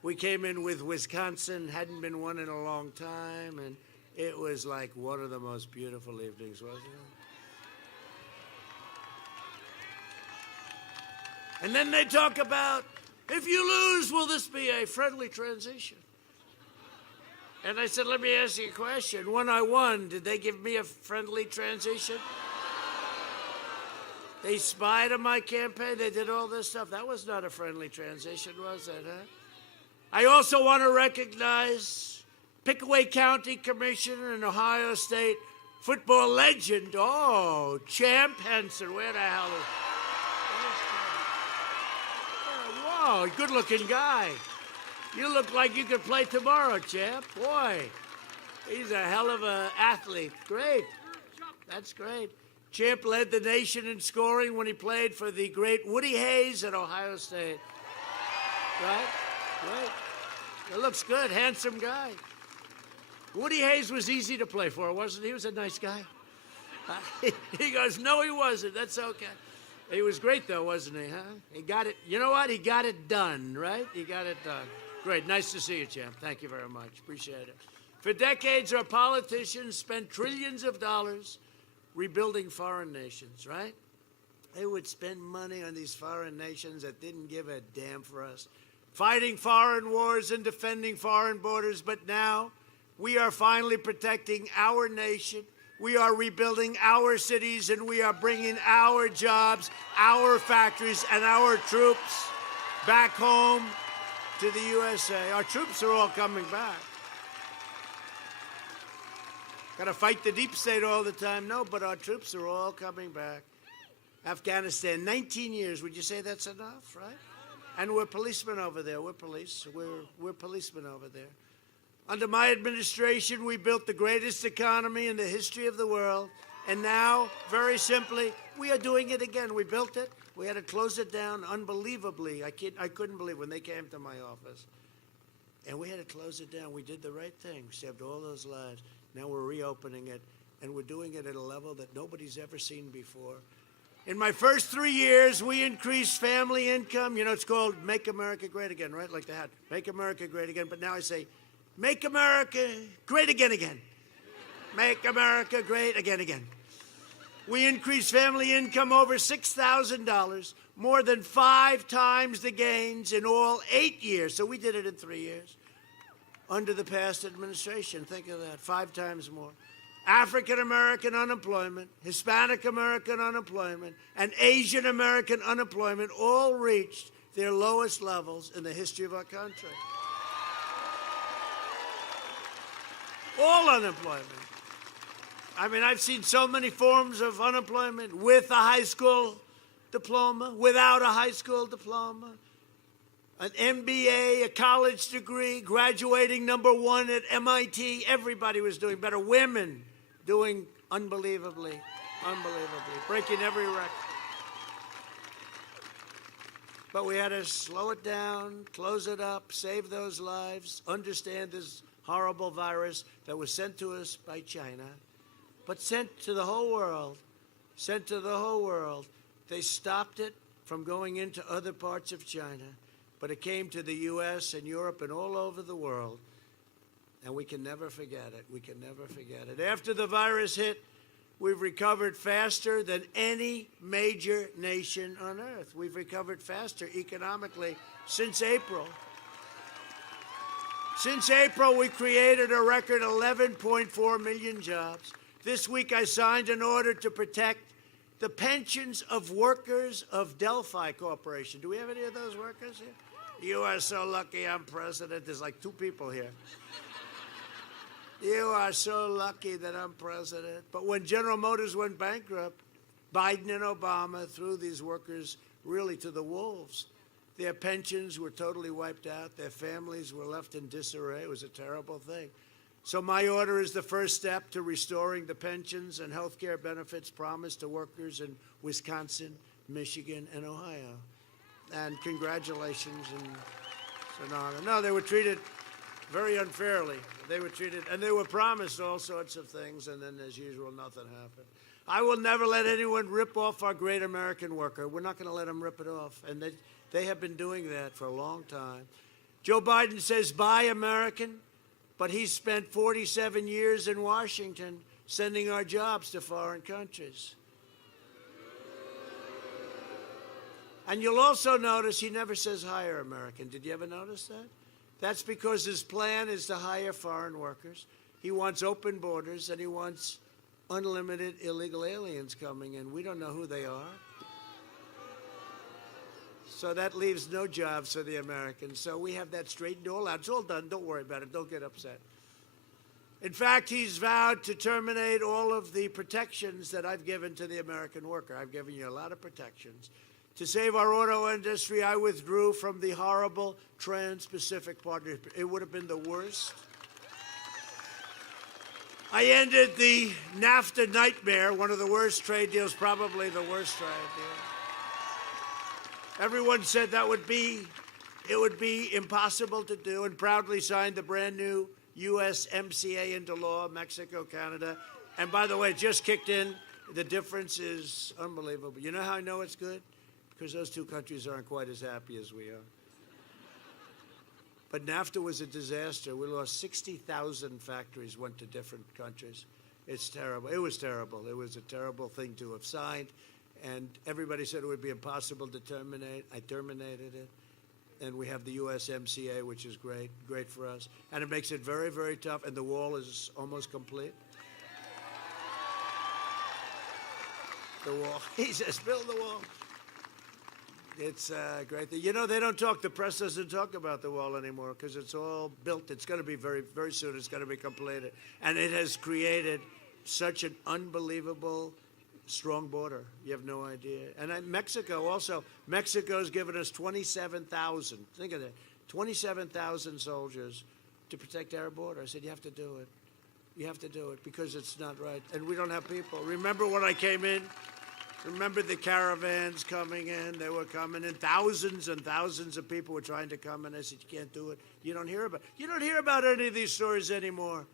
we came in with Wisconsin, hadn't been won in a long time. And it was like one of the most beautiful evenings, wasn't it? And then they talk about, if you lose, will this be a friendly transition? And I said, let me ask you a question. When I won, did they give me a friendly transition? They spied on my campaign. They did all this stuff. That was not a friendly transition, was it, huh? I also want to recognize Pickaway County Commissioner and Ohio State football legend, Champ Henson. Where the hell is... Whoa, good-looking guy. You look like you could play tomorrow, Champ. Boy, he's a hell of an athlete. Great. That's great. Champ led the nation in scoring when he played for the great Woody Hayes at Ohio State. Right? Great. It looks good. Handsome guy. Woody Hayes was easy to play for, wasn't he? He was a nice guy. He goes, no, he wasn't. That's okay. He was great, though, wasn't he, huh? He got it. You know what? He got it done, right? He got it done. Great. Nice to see you, Champ. Thank you very much. Appreciate it. For decades, our politicians spent trillions of dollars rebuilding foreign nations, right? They would spend money on these foreign nations that didn't give a damn for us, fighting foreign wars and defending foreign borders. But now we are finally protecting our nation. We are rebuilding our cities, and we are bringing our jobs, our factories, and our troops back home to the USA. Our troops are all coming back. Got to fight the deep state all the time. No, but our troops are all coming back. Afghanistan, 19 years. Would you say that's enough, right? And we're policemen over there. We're police. We're policemen over there. Under my administration, we built the greatest economy in the history of the world. And now, very simply, we are doing it again. We built it. We had to close it down unbelievably. I couldn't believe when they came to my office. And we had to close it down. We did the right thing. We saved all those lives. Now we're reopening it. And we're doing it at a level that nobody's ever seen before. In my first 3 years, we increased family income. You know, it's called Make America Great Again, right? Like that. Make America Great Again. But now I say, Make America great again, again. Make America great again, again. We increased family income over $6,000, more than 5 times the gains in all 8 years. So we did it in 3 years. Under the past administration, think of that, 5 times more. African American unemployment, Hispanic American unemployment, and Asian American unemployment all reached their lowest levels in the history of our country. All unemployment. I mean, I've seen so many forms of unemployment with a high school diploma, without a high school diploma, an MBA, a college degree, graduating #1 at MIT. Everybody was doing better. Women doing unbelievably, breaking every record. But we had to slow it down, close it up, save those lives, understand this horrible virus that was sent to us by China, but sent to the whole world, They stopped it from going into other parts of China, but it came to the U.S. and Europe and all over the world, and we can never forget it. We can never forget it. After the virus hit, we've recovered faster than any major nation on earth. We've recovered faster economically since April. Since April, we created a record 11.4 million jobs. This week, I signed an order to protect the pensions of workers of Delphi Corporation. Do we have any of those workers here? You are so lucky I'm president. There's like 2 people here. You are so lucky that I'm president. But when General Motors went bankrupt, Biden and Obama threw these workers really to the wolves. Their pensions were totally wiped out. Their families were left in disarray. It was a terrible thing. So my order is the first step to restoring the pensions and health care benefits promised to workers in Wisconsin, Michigan, and Ohio. And congratulations, and it's an honor. No, they were treated very unfairly. They were treated, and they were promised all sorts of things, and then, as usual, nothing happened. I will never let anyone rip off our great American worker. We're not going to let them rip it off, and they have been doing that for a long time. Joe Biden says, buy American, but he's spent 47 years in Washington sending our jobs to foreign countries. And you'll also notice he never says hire American. Did you ever notice that? That's because his plan is to hire foreign workers. He wants open borders, and he wants unlimited illegal aliens coming in. We don't know who they are. So that leaves no jobs for the Americans. So we have that straightened all out. It's all done. Don't worry about it. Don't get upset. In fact, he's vowed to terminate all of the protections that I've given to the American worker. I've given you a lot of protections. To save our auto industry, I withdrew from the horrible Trans-Pacific Partnership. It would have been the worst. I ended the NAFTA nightmare, one of the worst trade deals, probably the worst trade deal. Everyone said it would be impossible to do, and proudly signed the brand new USMCA into law, Mexico, Canada. And by the way, it just kicked in. The difference is unbelievable. You know how I know it's good? Because those two countries aren't quite as happy as we are. But NAFTA was a disaster. We lost 60,000 factories, went to different countries. It's terrible. It was terrible. It was a terrible thing to have signed. And everybody said it would be impossible to terminate. I terminated it. And we have the USMCA, which is great for us. And it makes it very, very tough. And the wall is almost complete. The wall. He says, build the wall. It's a great thing. You know, they don't talk, the press doesn't talk about the wall anymore because it's all built. It's going to be very, very soon. It's going to be completed. And it has created such an unbelievable, strong border. You have no idea. And Mexico also. Mexico's given us 27,000. Think of that. 27,000 soldiers to protect our border. I said, you have to do it. You have to do it because it's not right. And we don't have people. Remember when I came in? Remember the caravans coming in? They were coming in. Thousands and thousands of people were trying to come in. I said, you can't do it. You don't hear about any of these stories anymore.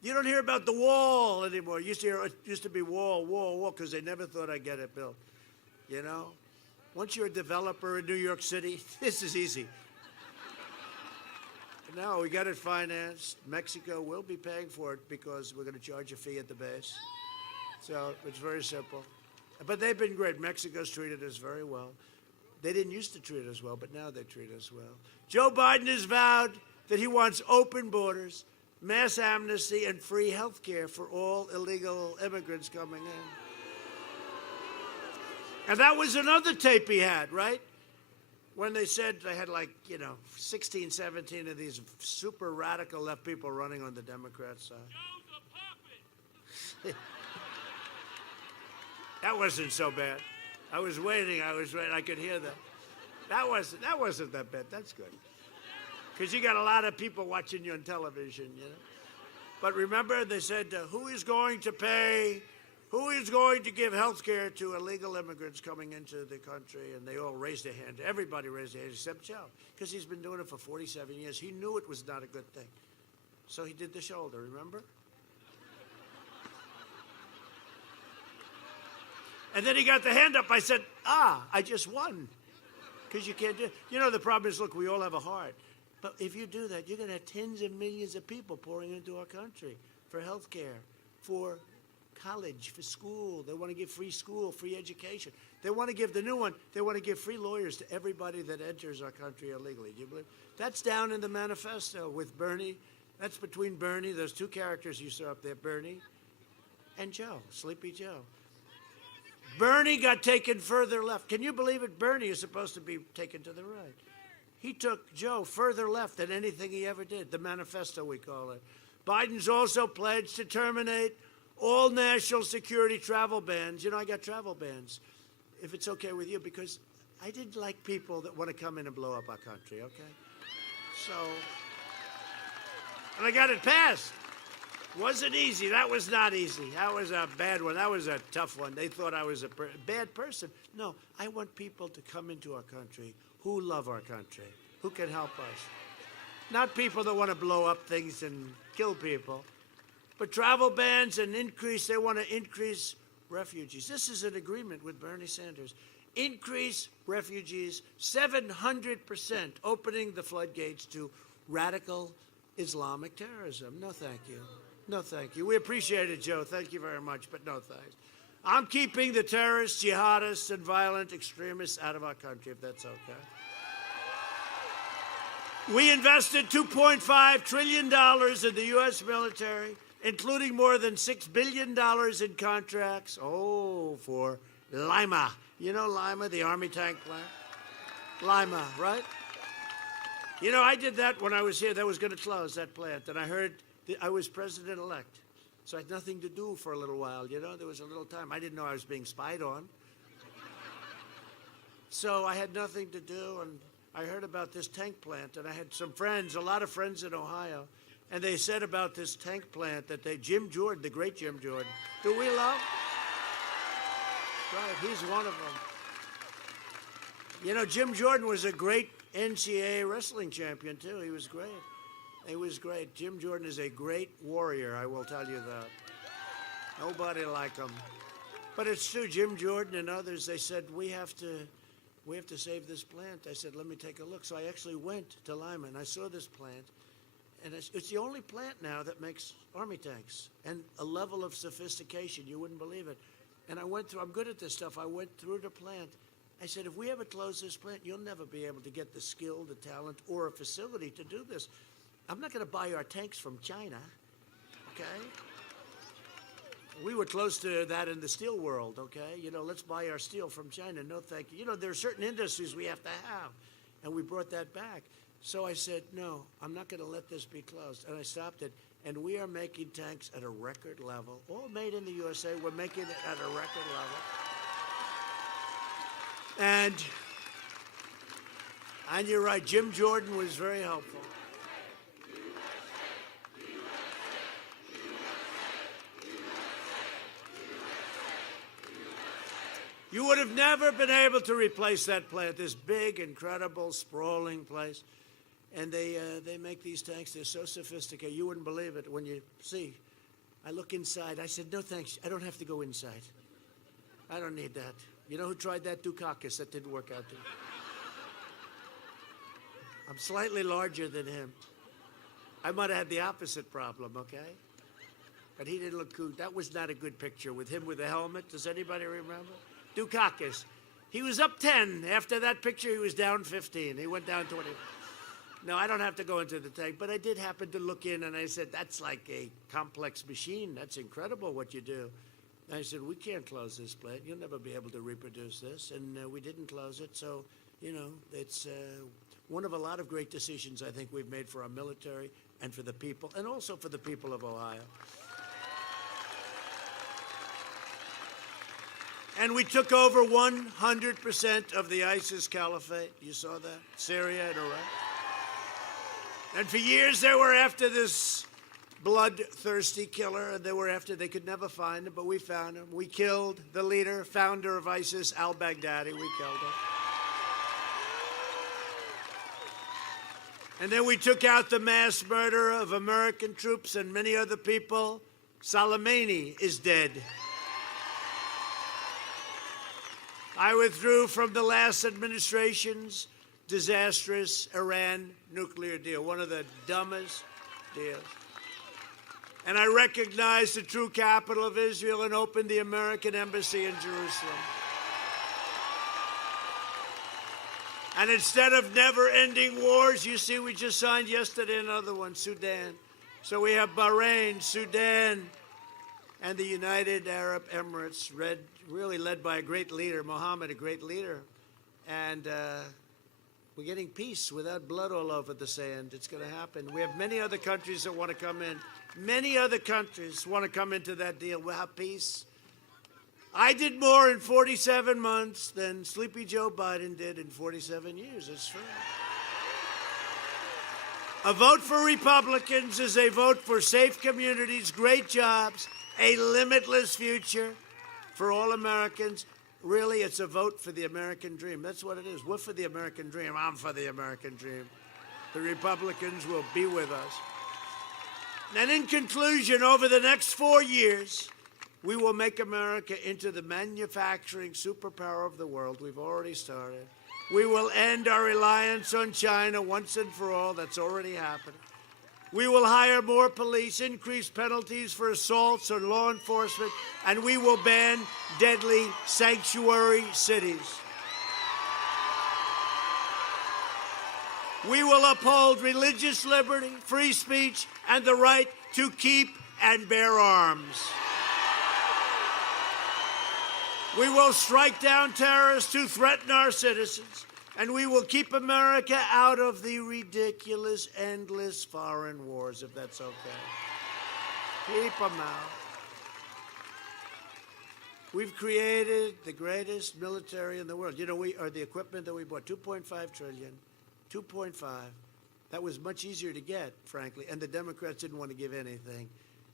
You don't hear about the wall anymore. It used to be wall, because they never thought I'd get it built. You know? Once you're a developer in New York City, this is easy. No, we got it financed. Mexico will be paying for it because we're going to charge a fee at the base. So it's very simple. But they've been great. Mexico's treated us very well. They didn't used to treat us well, but now they treat us well. Joe Biden has vowed that he wants open borders, mass amnesty, and free health care for all illegal immigrants coming in. And that was another tape he had, right? When they said they had 16, 17 of these super radical left people running on the Democrat side. Joe's a puppet. That wasn't so bad. I was waiting. I could hear that. That wasn't that bad. That's good. Because you got a lot of people watching you on television, you know. But remember, they said, who is going to give health care to illegal immigrants coming into the country? And they all raised their hand. Everybody raised their hand except Joe, because he's been doing it for 47 years. He knew it was not a good thing. So he did the shoulder, remember? And then he got the hand up. I said, I just won. Because you can't do it. You know, the problem is, look, we all have a heart. But if you do that, you're going to have tens of millions of people pouring into our country for health care, for college, for school. They want to give free school, free education. They want to give the new one. They want to give free lawyers to everybody that enters our country illegally. Do you believe? That's down in the manifesto with Bernie. That's between Bernie, those two characters you saw up there, Bernie and Joe, Sleepy Joe. Bernie got taken further left. Can you believe it? Bernie is supposed to be taken to the right. He took Joe further left than anything he ever did, the manifesto we call it. Biden's also pledged to terminate all national security travel bans. You know, I got travel bans, if it's okay with you, because I didn't like people that want to come in and blow up our country, okay? So, and I got it passed. Wasn't easy. That was not easy. That was a bad one. That was a tough one. They thought I was a bad person. No, I want people to come into our country who love our country, who can help us. Not people that want to blow up things and kill people. But travel bans and they want to increase refugees. This is an agreement with Bernie Sanders. Increase refugees 700%, opening the floodgates to radical Islamic terrorism. No, thank you. No, thank you. We appreciate it, Joe. Thank you very much, but no thanks. I'm keeping the terrorists, jihadists, and violent extremists out of our country, if that's okay. We invested $2.5 trillion in the U.S. military, including more than $6 billion in contracts. Oh, for Lima. You know Lima, the Army tank plant? Lima, right? You know, I did that when I was here. That was going to close, that plant. And I heard I was president-elect. So I had nothing to do for a little while, you know? There was a little time. I didn't know I was being spied on. So I had nothing to do, and I heard about this tank plant, and I had some friends, a lot of friends in Ohio, and they said about this tank plant that Jim Jordan, the great Jim Jordan, who we love. Right, he's one of them. You know, Jim Jordan was a great NCAA wrestling champion, too. He was great. He was great. Jim Jordan is a great warrior, I will tell you that. Nobody like him. But it's true, Jim Jordan and others, they said, we have to save this plant. I said, let me take a look. So I actually went to Lima, and I saw this plant. And it's the only plant now that makes Army tanks, and a level of sophistication, you wouldn't believe it. And I went through, I'm good at this stuff, I went through the plant. I said, if we ever close this plant, you'll never be able to get the skill, the talent, or a facility to do this. I'm not going to buy our tanks from China, okay? We were close to that in the steel world, okay? You know, let's buy our steel from China. No, thank you. You know, there are certain industries we have to have, and we brought that back. So I said, no, I'm not going to let this be closed. And I stopped it. And we are making tanks at a record level. All made in the USA. We're making it at a record level. And you're right, Jim Jordan was very helpful. You would have never been able to replace that plant, this big, incredible, sprawling place. And they make these tanks. They're so sophisticated. You wouldn't believe it when you see. I look inside. I said, no, thanks. I don't have to go inside. I don't need that. You know who tried that? Dukakis. That didn't work out too. I'm slightly larger than him. I might have had the opposite problem, okay? But he didn't look cool. That was not a good picture with him with the helmet. Does anybody remember? Dukakis. He was up 10. After that picture, he was down 15. He went down 20. No, I don't have to go into the tank, but I did happen to look in, and I said, that's like a complex machine. That's incredible what you do. And I said, we can't close this plant. You'll never be able to reproduce this. And we didn't close it. So, you know, it's one of a lot of great decisions I think we've made for our military and for the people, and also for the people of Ohio. And we took over 100% of the ISIS caliphate. You saw that? Syria and Iraq. And for years they were after this bloodthirsty killer, and they could never find him, but we found him. We killed the leader, founder of ISIS, al-Baghdadi. We killed him. And then we took out the mass murder of American troops and many other people. Soleimani is dead. I withdrew from the last administration's disastrous Iran nuclear deal, one of the dumbest deals. And I recognized the true capital of Israel and opened the American embassy in Jerusalem. And instead of never-ending wars, you see, we just signed yesterday another one, Sudan. So we have Bahrain, Sudan, and the United Arab Emirates, really led by a great leader, Mohammed, a great leader. And we're getting peace without blood all over the sand. It's going to happen. We have many other countries that want to come in. Many other countries want to come into that deal. We'll have peace. I did more in 47 months than Sleepy Joe Biden did in 47 years. It's true. A vote for Republicans is a vote for safe communities, great jobs, a limitless future for all Americans. Really, it's a vote for the American dream. That's what it is. We're for the American dream. I'm for the American dream. The Republicans will be with us. And in conclusion, over the next 4 years, we will make America into the manufacturing superpower of the world. We've already started. We will end our reliance on China once and for all. That's already happening. We will hire more police, increase penalties for assaults on law enforcement, and we will ban deadly sanctuary cities. We will uphold religious liberty, free speech, and the right to keep and bear arms. We will strike down terrorists who threaten our citizens, and we will keep America out of the ridiculous, endless foreign wars, if that's okay. Keep them out. We've created the greatest military in the world. You know, the equipment that we bought, $2.5 trillion, 2.5. That was much easier to get, frankly, and the Democrats didn't want to give anything.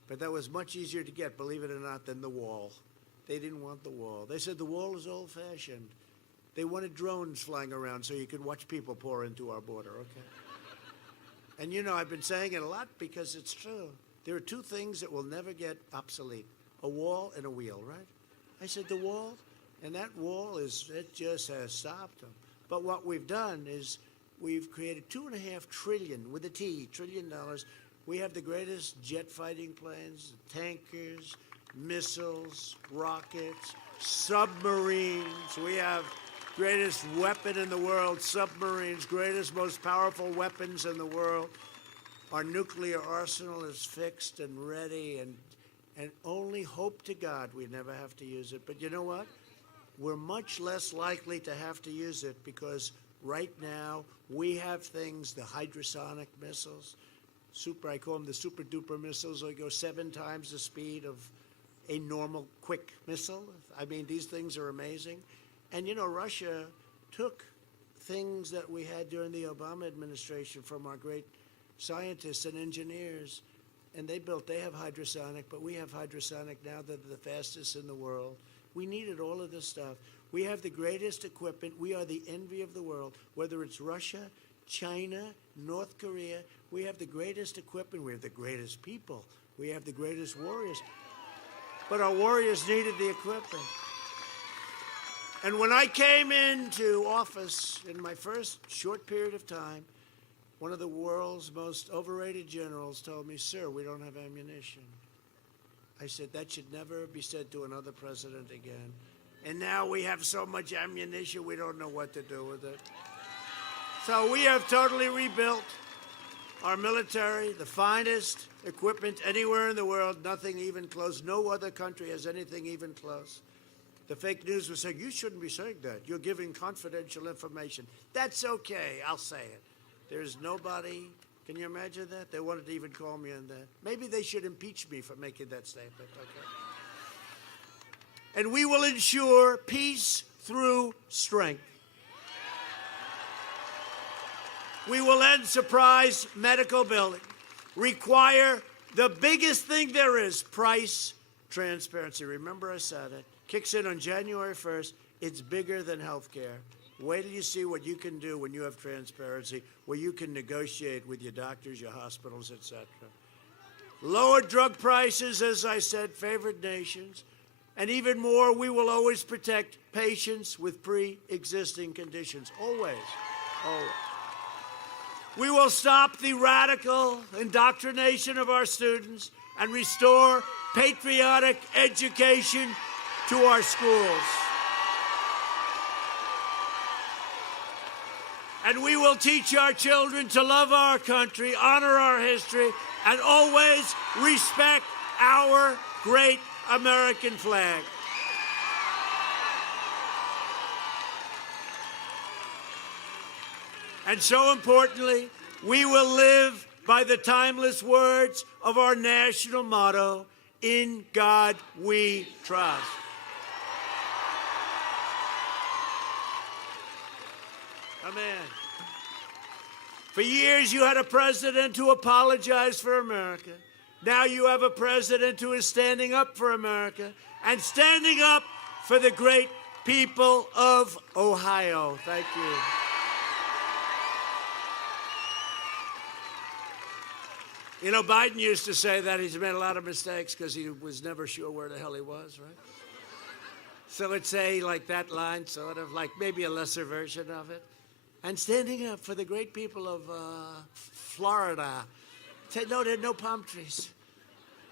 But that was much easier to get, believe it or not, than the wall. They didn't want the wall. They said the wall is old-fashioned. They wanted drones flying around so you could watch people pour into our border, okay? And you know, I've been saying it a lot because it's true. There are two things that will never get obsolete, a wall and a wheel, right? I said the wall, and that wall it just has stopped them. But what we've done is we've created $2.5 trillion, with a T, $1 trillion. We have the greatest jet fighting planes, tankers, missiles, rockets, submarines. We have greatest weapon in the world, submarines, greatest, most powerful weapons in the world. Our nuclear arsenal is fixed and ready, and only hope to God we never have to use it. But you know what? We're much less likely to have to use it because right now we have things, the hypersonic missiles, I call them the super-duper missiles. They go 7 times the speed of a normal quick missile. I mean, these things are amazing. And, you know, Russia took things that we had during the Obama administration from our great scientists and engineers, and they have hypersonic, but we have hypersonic now that are the fastest in the world. We needed all of this stuff. We have the greatest equipment. We are the envy of the world, whether it's Russia, China, North Korea. We have the greatest equipment. We have the greatest people. We have the greatest warriors. But our warriors needed the equipment. And when I came into office in my first short period of time, one of the world's most overrated generals told me, "Sir, we don't have ammunition." I said, that should never be said to another president again. And now we have so much ammunition, we don't know what to do with it. So we have totally rebuilt our military, the finest equipment anywhere in the world, nothing even close. No other country has anything even close. The fake news was saying, you shouldn't be saying that. You're giving confidential information. That's okay, I'll say it. There's nobody, can you imagine that? They wanted to even call me on that. Maybe they should impeach me for making that statement, okay? And we will ensure peace through strength. We will end surprise medical billing, require the biggest thing there is, price transparency. Remember I said it. Kicks in on January 1st. It's bigger than health care. Wait till you see what you can do when you have transparency, where you can negotiate with your doctors, your hospitals, etc. Lower drug prices, as I said, favored nations. And even more, we will always protect patients with pre-existing conditions. Always. Always. We will stop the radical indoctrination of our students and restore patriotic education to our schools. And we will teach our children to love our country, honor our history, and always respect our great American flag. And so importantly, we will live by the timeless words of our national motto, "In God We Trust." Amen. For years, you had a president who apologized for America. Now you have a president who is standing up for America and standing up for the great people of Ohio. Thank you. You know, Biden used to say that he's made a lot of mistakes because he was never sure where the hell he was, right? So it's like that line, sort of like maybe a lesser version of it. And standing up for the great people of Florida. No, there are no palm trees.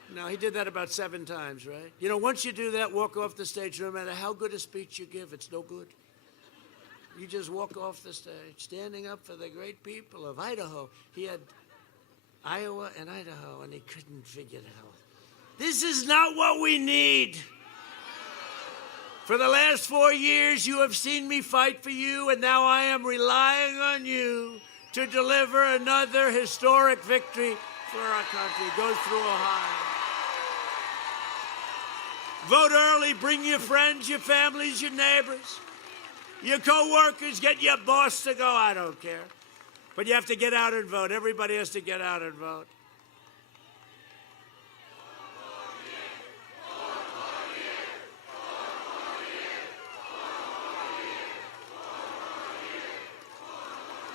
No, he did that about 7 times, right? You know, once you do that, walk off the stage, no matter how good a speech you give, it's no good. You just walk off the stage, standing up for the great people of Idaho. He had Iowa and Idaho, and he couldn't figure it out. This is not what we need. For the last 4 years, you have seen me fight for you, and now I am relying on you to deliver another historic victory for our country. It goes through Ohio. Vote early. Bring your friends, your families, your neighbors, your co-workers. Get your boss to go. I don't care. But you have to get out and vote. Everybody has to get out and vote.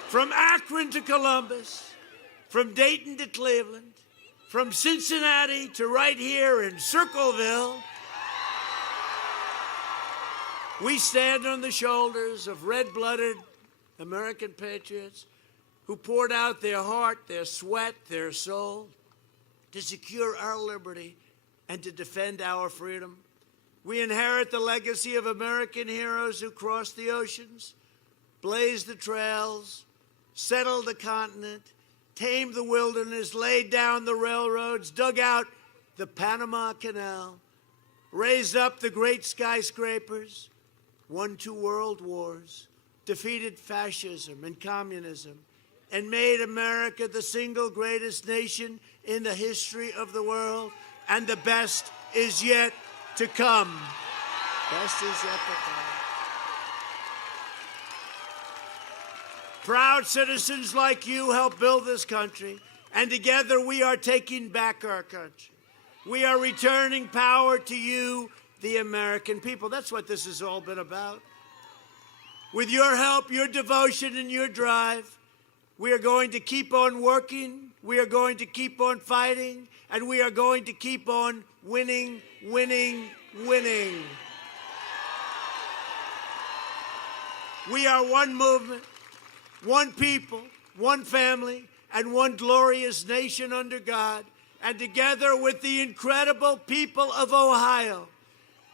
From Akron to Columbus, from Dayton to Cleveland, from Cincinnati to right here in Circleville, we stand on the shoulders of red-blooded American patriots who poured out their heart, their sweat, their soul to secure our liberty and to defend our freedom. We inherit the legacy of American heroes who crossed the oceans, blazed the trails, settled the continent, tamed the wilderness, laid down the railroads, dug out the Panama Canal, raised up the great skyscrapers, won 2 world wars, defeated fascism and communism, and made America the single greatest nation in the history of the world. And the best is yet to come. Best is yet to come. Proud citizens like you help build this country, and together we are taking back our country. We are returning power to you, the American people. That's what this has all been about. With your help, your devotion, and your drive, we are going to keep on working, we are going to keep on fighting, and we are going to keep on winning, winning, winning. We are one movement, one people, one family, and one glorious nation under God. And together with the incredible people of Ohio,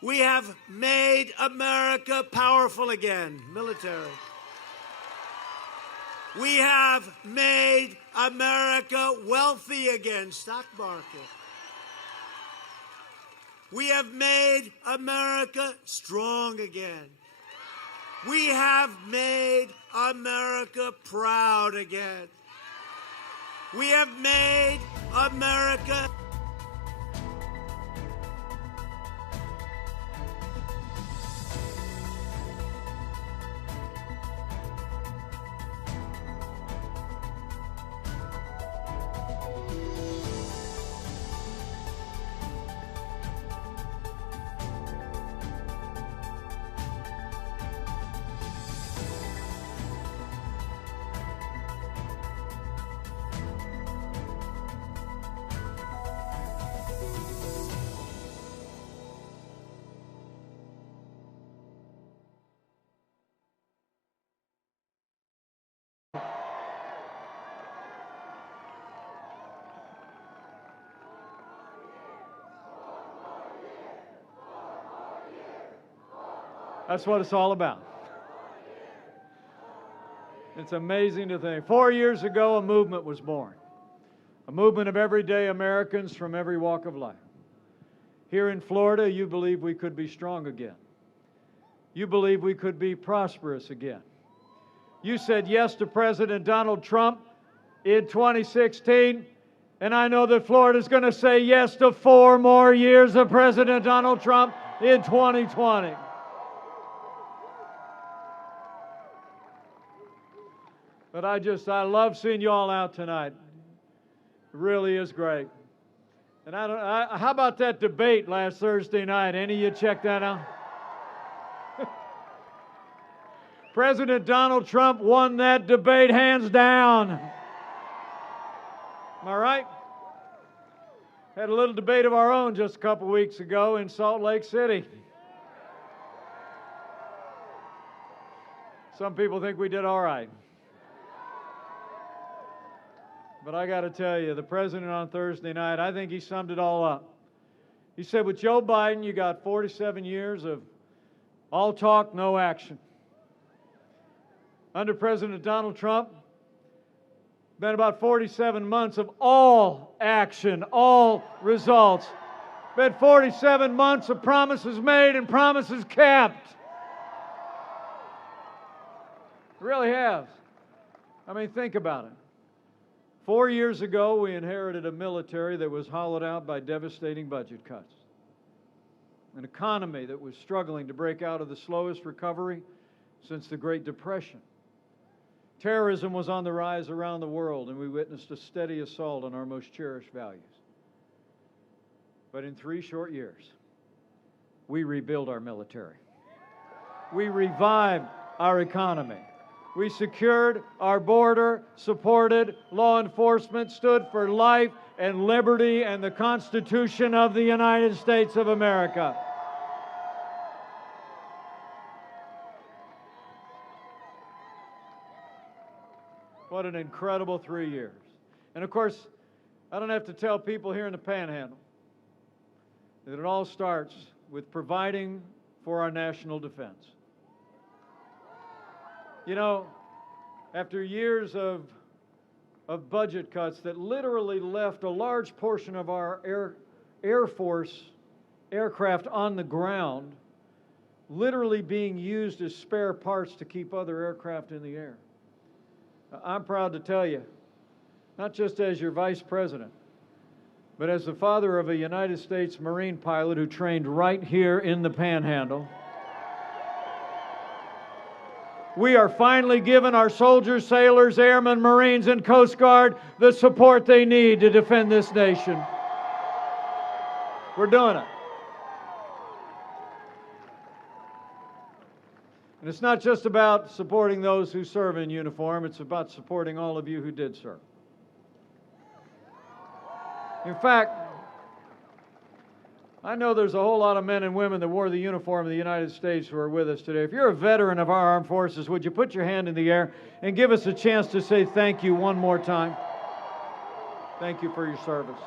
we have made America powerful again. Military. We have made America wealthy again. Stock market. We have made America strong again. We have made America proud again. We have made America. That's what it's all about. It's amazing to think. 4 years ago, a movement was born. A movement of everyday Americans from every walk of life. Here in Florida, you believe we could be strong again. You believe we could be prosperous again. You said yes to President Donald Trump in 2016. And I know that Florida's going to say yes to 4 more years of President Donald Trump in 2020. But I love seeing you all out tonight. It really is great. And how about that debate last Thursday night? Any of you check that out? President Donald Trump won that debate hands down. Am I right? Had a little debate of our own just a couple weeks ago in Salt Lake City. Some people think we did all right. But I got to tell you, the president on Thursday night, I think he summed it all up. He said, with Joe Biden, you got 47 years of all talk, no action. Under President Donald Trump, been about 47 months of all action, all results. Been 47 months of promises made and promises kept. It really has. I mean, think about it. 4 years ago, we inherited a military that was hollowed out by devastating budget cuts. An economy that was struggling to break out of the slowest recovery since the Great Depression. Terrorism was on the rise around the world, and we witnessed a steady assault on our most cherished values. But in 3 short years, we rebuilt our military. We revived our economy. We secured our border, supported law enforcement, stood for life and liberty and the Constitution of the United States of America. What an incredible 3 years. And of course, I don't have to tell people here in the Panhandle that it all starts with providing for our national defense. You know, after years of budget cuts that literally left a large portion of our Air Force aircraft on the ground, literally being used as spare parts to keep other aircraft in the air. I'm proud to tell you, not just as your vice president, but as the father of a United States Marine pilot who trained right here in the Panhandle, we are finally giving our soldiers, sailors, airmen, Marines, and Coast Guard the support they need to defend this nation. We're doing it. And it's not just about supporting those who serve in uniform, it's about supporting all of you who did serve. In fact, I know there's a whole lot of men and women that wore the uniform of the United States who are with us today. If you're a veteran of our armed forces, would you put your hand in the air and give us a chance to say thank you one more time? Thank you for your service.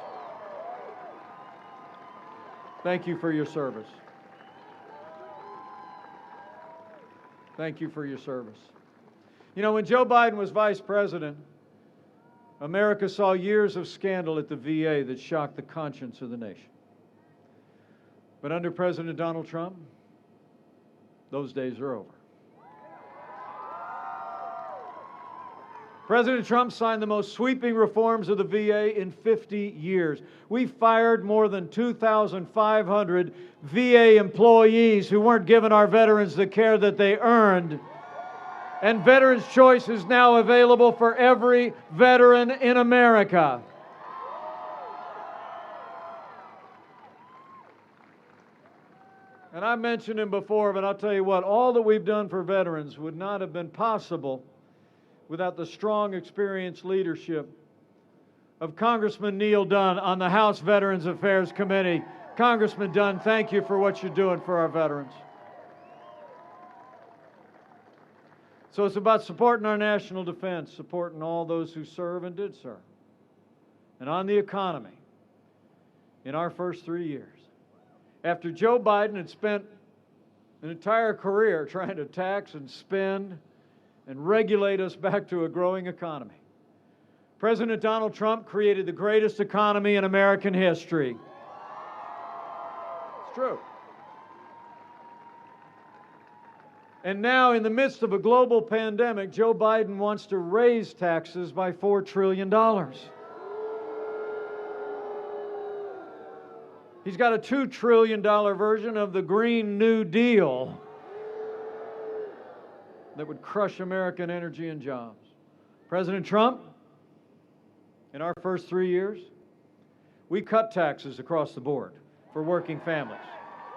Thank you for your service. Thank you for your service. You know, when Joe Biden was vice president, America saw years of scandal at the VA that shocked the conscience of the nation. But under President Donald Trump, those days are over. President Trump signed the most sweeping reforms of the VA in 50 years. We fired more than 2,500 VA employees who weren't giving our veterans the care that they earned. And Veterans Choice is now available for every veteran in America. And I mentioned him before, but I'll tell you what, all that we've done for veterans would not have been possible without the strong, experienced leadership of Congressman Neil Dunn on the House Veterans Affairs Committee. Congressman Dunn, thank you for what you're doing for our veterans. So it's about supporting our national defense, supporting all those who serve and did serve. And on the economy, in our first 3 years, after Joe Biden had spent an entire career trying to tax and spend and regulate us back to a growing economy, President Donald Trump created the greatest economy in American history. It's true. And now, in the midst of a global pandemic, Joe Biden wants to raise taxes by $4 trillion. He's got a $2 trillion version of the Green New Deal that would crush American energy and jobs. President Trump, in our first 3 years, we cut taxes across the board for working families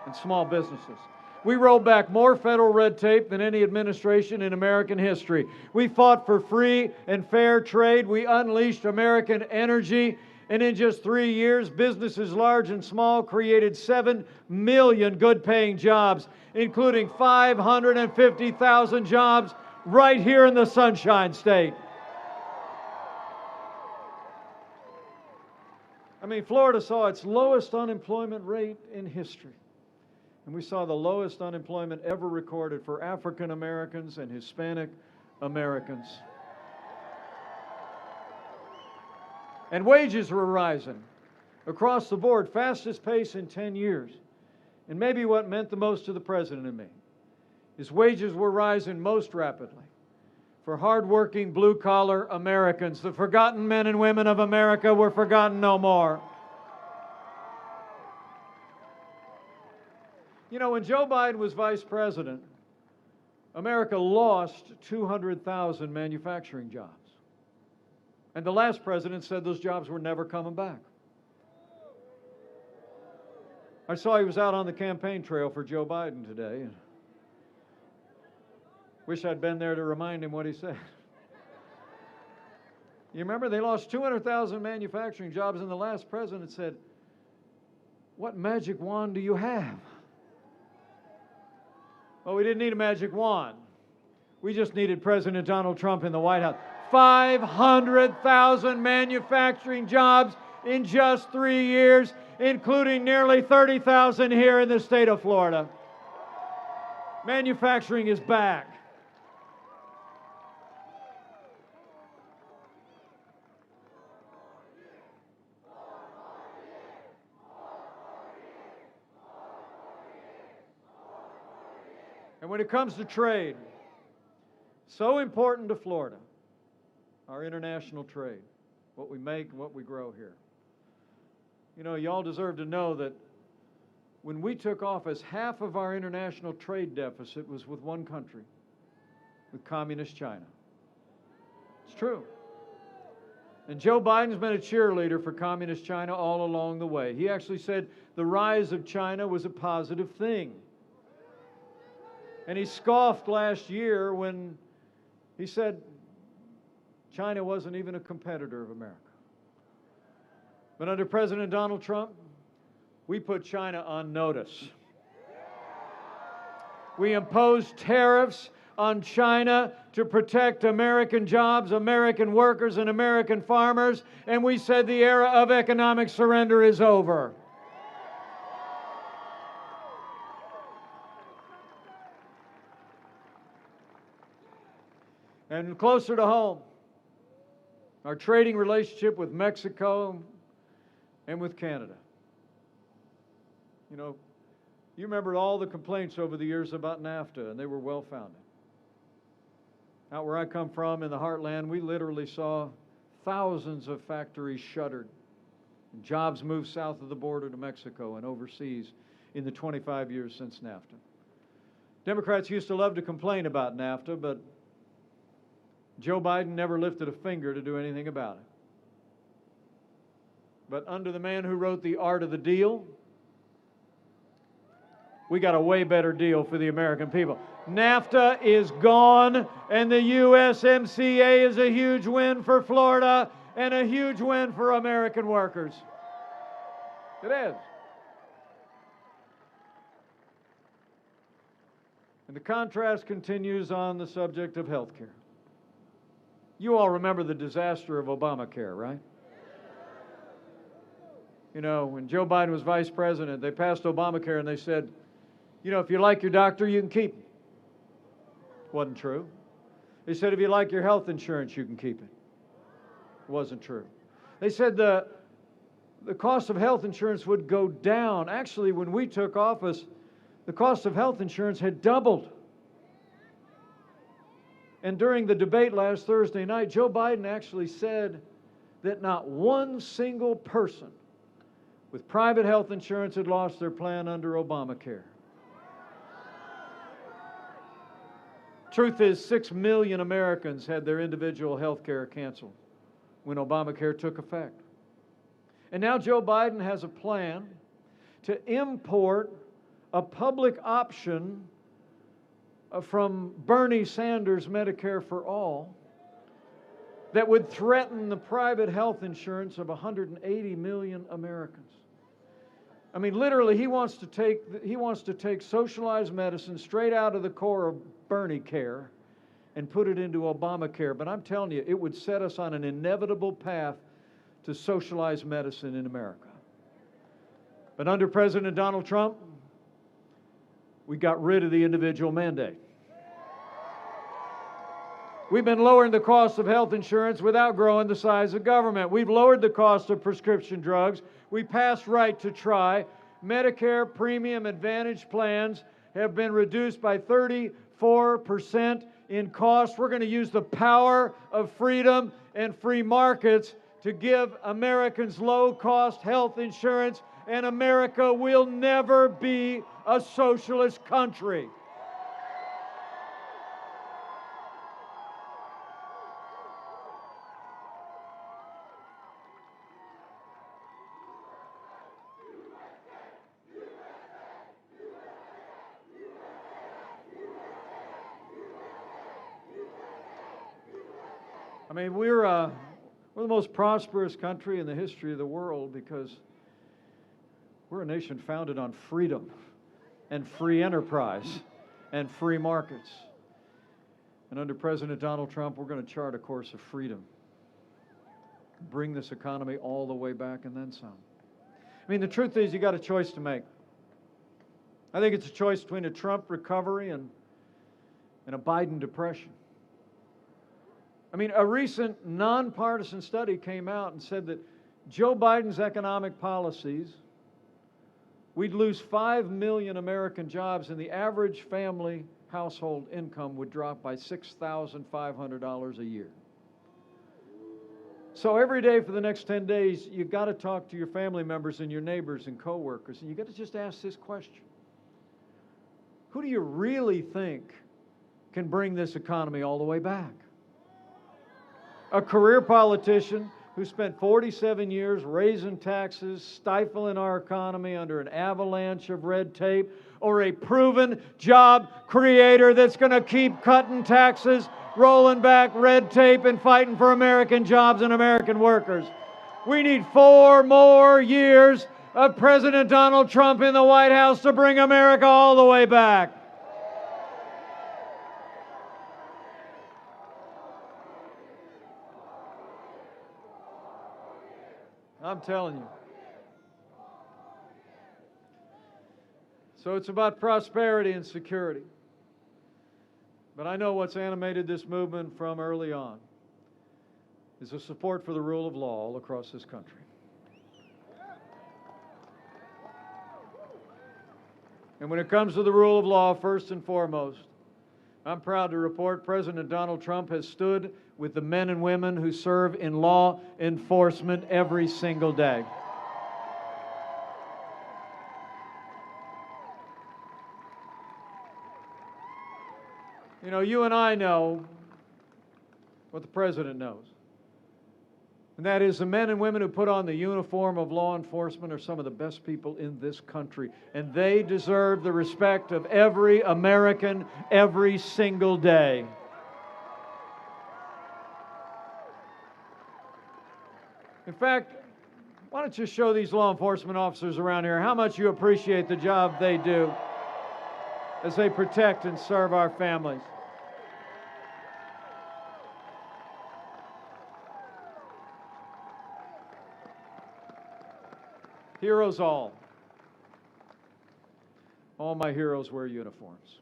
and small businesses. We rolled back more federal red tape than any administration in American history. We fought for free and fair trade. We unleashed American energy. And in just 3 years, businesses large and small created 7 million good-paying jobs, including 550,000 jobs right here in the Sunshine State. I mean, Florida saw its lowest unemployment rate in history. And we saw the lowest unemployment ever recorded for African Americans and Hispanic Americans. And wages were rising across the board, fastest pace in 10 years. And maybe what meant the most to the President and me is wages were rising most rapidly for hardworking blue-collar Americans. The forgotten men and women of America were forgotten no more. You know, when Joe Biden was vice president, America lost 200,000 manufacturing jobs. And the last president said those jobs were never coming back. I saw he was out on the campaign trail for Joe Biden today. Wish I'd been there to remind him what he said. You remember they lost 200,000 manufacturing jobs, and the last president said, "What magic wand do you have?" Well, we didn't need a magic wand. We just needed President Donald Trump in the White House. 500,000 manufacturing jobs in just 3 years, including nearly 30,000 here in the state of Florida. Manufacturing is back. And when it comes to trade, so important to Florida, our international trade, what we make and what we grow here. You know, y'all deserve to know that when we took office, half of our international trade deficit was with one country, with communist China. It's true. And Joe Biden's been a cheerleader for communist China all along the way. He actually said the rise of China was a positive thing. And he scoffed last year when he said China wasn't even a competitor of America. But under President Donald Trump, we put China on notice. We imposed tariffs on China to protect American jobs, American workers, and American farmers, and we said the era of economic surrender is over. And closer to home, our trading relationship with Mexico and with Canada. You know, you remember all the complaints over the years about NAFTA, and they were well-founded. Out where I come from, in the heartland, we literally saw thousands of factories shuttered, and jobs moved south of the border to Mexico and overseas in the 25 years since NAFTA. Democrats used to love to complain about NAFTA, but Joe Biden never lifted a finger to do anything about it. But under the man who wrote The Art of the Deal, we got a way better deal for the American people. NAFTA is gone, and the USMCA is a huge win for Florida and a huge win for American workers. It is. And the contrast continues on the subject of health care. You all remember the disaster of Obamacare, right? You know, when Joe Biden was vice president, they passed Obamacare and they said, you know, if you like your doctor, you can keep it. Wasn't true. They said if you like your health insurance, you can keep it. Wasn't true. They said the cost of health insurance would go down. Actually, when we took office, the cost of health insurance had doubled. And during the debate last Thursday night, Joe Biden actually said that not one single person with private health insurance had lost their plan under Obamacare. Truth is, 6 million Americans had their individual health care canceled when Obamacare took effect. And now Joe Biden has a plan to import a public option from Bernie Sanders' Medicare for All that would threaten the private health insurance of 180 million Americans. I mean, literally, he wants to take socialized medicine straight out of the core of Bernie care and put it into Obamacare. But I'm telling you, it would set us on an inevitable path to socialized medicine in America. But under President Donald Trump, we got rid of the individual mandate. We've been lowering the cost of health insurance without growing the size of government. We've lowered the cost of prescription drugs. We passed right to try. Medicare Premium Advantage plans have been reduced by 34% in cost. We're going to use the power of freedom and free markets to give Americans low-cost health insurance, and America will never be a socialist country. I mean, we're the most prosperous country in the history of the world because we're a nation founded on freedom and free enterprise and free markets. And under President Donald Trump, we're going to chart a course of freedom, bring this economy all the way back and then some. I mean, the truth is, you got a choice to make. I think it's a choice between a Trump recovery and a Biden depression. I mean, a recent nonpartisan study came out and said that Joe Biden's economic policies, we'd lose 5 million American jobs, and the average family household income would drop by $6,500 a year. So every day for the next 10 days, you've got to talk to your family members and your neighbors and coworkers, and you've got to just ask this question. Who do you really think can bring this economy all the way back? A career politician who spent 47 years raising taxes, stifling our economy under an avalanche of red tape, or a proven job creator that's going to keep cutting taxes, rolling back red tape, and fighting for American jobs and American workers? We need 4 more years of President Donald Trump in the White House to bring America all the way back. I'm telling you. So it's about prosperity and security. But I know what's animated this movement from early on is a support for the rule of law all across this country. And when it comes to the rule of law, first and foremost, I'm proud to report President Donald Trump has stood with the men and women who serve in law enforcement every single day. You know, you and I know what the President knows. And that is the men and women who put on the uniform of law enforcement are some of the best people in this country. And they deserve the respect of every American every single day. In fact, why don't you show these law enforcement officers around here how much you appreciate the job they do as they protect and serve our families. Heroes all. All my heroes wear uniforms.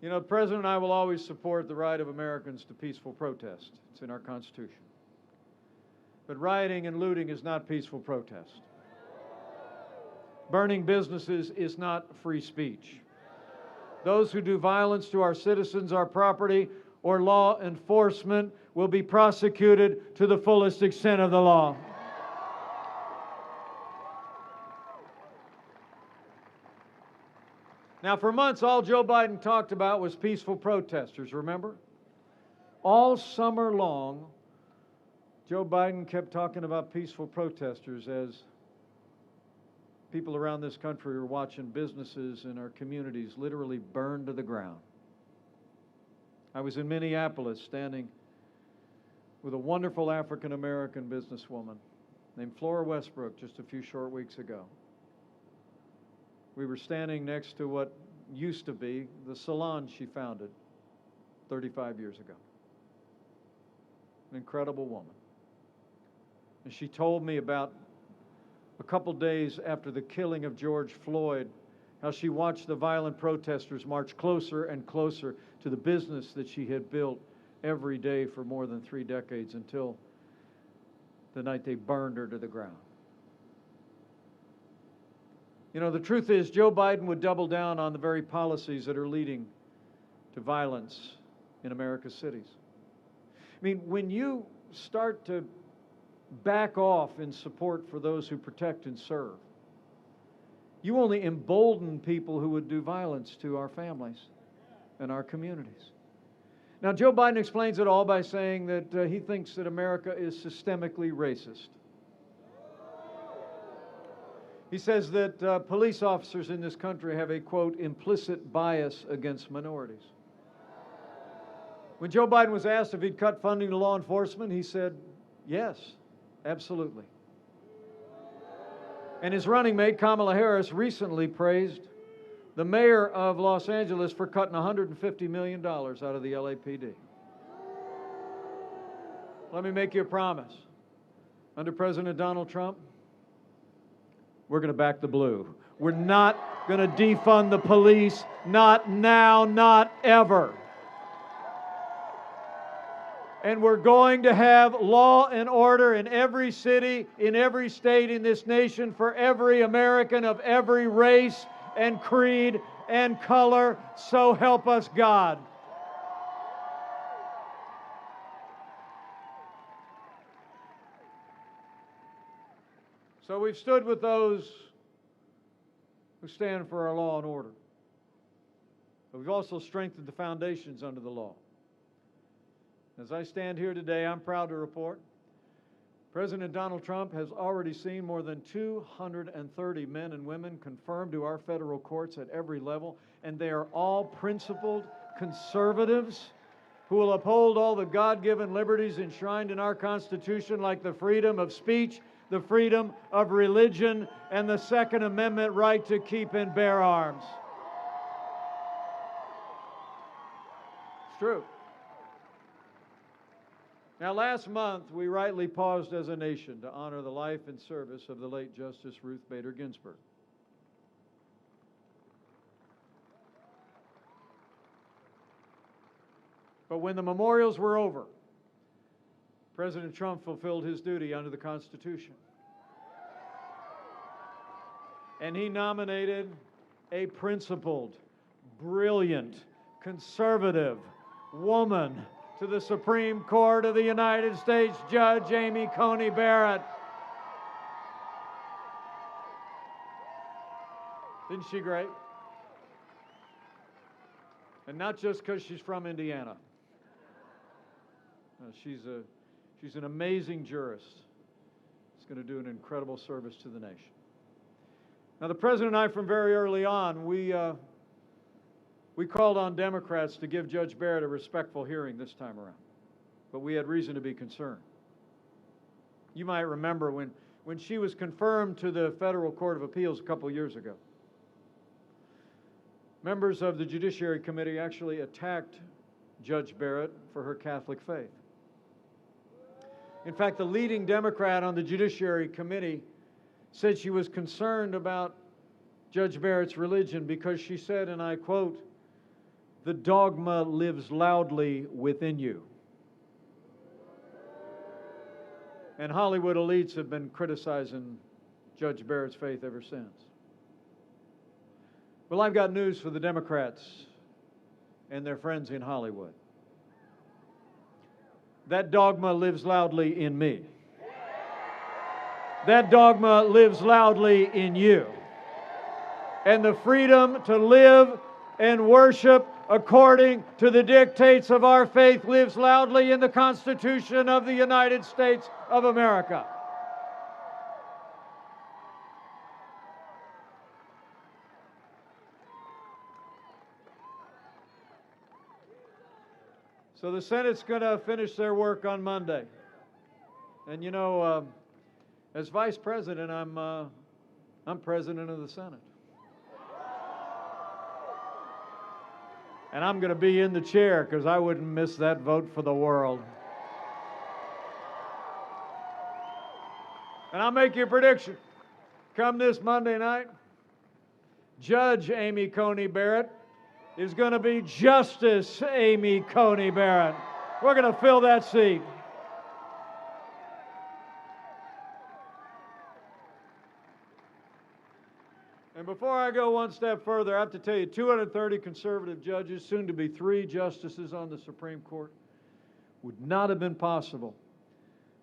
You know, the President and I will always support the right of Americans to peaceful protest. It's in our Constitution. But rioting and looting is not peaceful protest. Burning businesses is not free speech. Those who do violence to our citizens, our property, or law enforcement will be prosecuted to the fullest extent of the law. Now, for months, all Joe Biden talked about was peaceful protesters, remember? All summer long, Joe Biden kept talking about peaceful protesters as people around this country were watching businesses in our communities literally burn to the ground. I was in Minneapolis standing with a wonderful African-American businesswoman named Flora Westbrook just a few short weeks ago. We were standing next to what used to be the salon she founded 35 years ago. An incredible woman. And she told me about a couple days after the killing of George Floyd, how she watched the violent protesters march closer and closer to the business that she had built every day for more than 3 decades until the night they burned her to the ground. You know, the truth is, Joe Biden would double down on the very policies that are leading to violence in America's cities. I mean, when you start to back off in support for those who protect and serve, you only embolden people who would do violence to our families and our communities. Now, Joe Biden explains it all by saying that he thinks that America is systemically racist. He says that police officers in this country have a, quote, implicit bias against minorities. When Joe Biden was asked if he'd cut funding to law enforcement, he said, yes, absolutely. And his running mate, Kamala Harris, recently praised the mayor of Los Angeles for cutting $150 million out of the LAPD. Let me make you a promise. Under President Donald Trump, we're going to back the blue. We're not going to defund the police, not now, not ever. And we're going to have law and order in every city, in every state in this nation for every American of every race and creed and color. So help us God. So we've stood with those who stand for our law and order. But we've also strengthened the foundations under the law. As I stand here today, I'm proud to report President Donald Trump has already seen more than 230 men and women confirmed to our federal courts at every level, and they are all principled conservatives who will uphold all the God-given liberties enshrined in our Constitution, like the freedom of speech, the freedom of religion, and the Second Amendment right to keep and bear arms. It's true. Now, last month, we rightly paused as a nation to honor the life and service of the late Justice Ruth Bader Ginsburg. But when the memorials were over, President Trump fulfilled his duty under the Constitution. And he nominated a principled, brilliant, conservative woman to the Supreme Court of the United States, Judge Amy Coney Barrett. Isn't she great? And not just because she's from Indiana. She's an amazing jurist. She's going to do an incredible service to the nation. Now, the President and I, from very early on, we called on Democrats to give Judge Barrett a respectful hearing this time around. But we had reason to be concerned. You might remember when she was confirmed to the Federal Court of Appeals a couple years ago, members of the Judiciary Committee actually attacked Judge Barrett for her Catholic faith. In fact, the leading Democrat on the Judiciary Committee said she was concerned about Judge Barrett's religion because she said, and I quote, "The dogma lives loudly within you." And Hollywood elites have been criticizing Judge Barrett's faith ever since. Well, I've got news for the Democrats and their friends in Hollywood. That dogma lives loudly in me. That dogma lives loudly in you. And the freedom to live and worship according to the dictates of our faith lives loudly in the Constitution of the United States of America. So the Senate's going to finish their work on Monday. And you know, as Vice President, I'm President of the Senate. And I'm going to be in the chair because I wouldn't miss that vote for the world. And I'll make you a prediction. Come this Monday night, Judge Amy Coney Barrett is going to be Justice Amy Coney Barrett. We're going to fill that seat. And before I go one step further, I have to tell you, 230 conservative judges, soon to be 3 justices on the Supreme Court, would not have been possible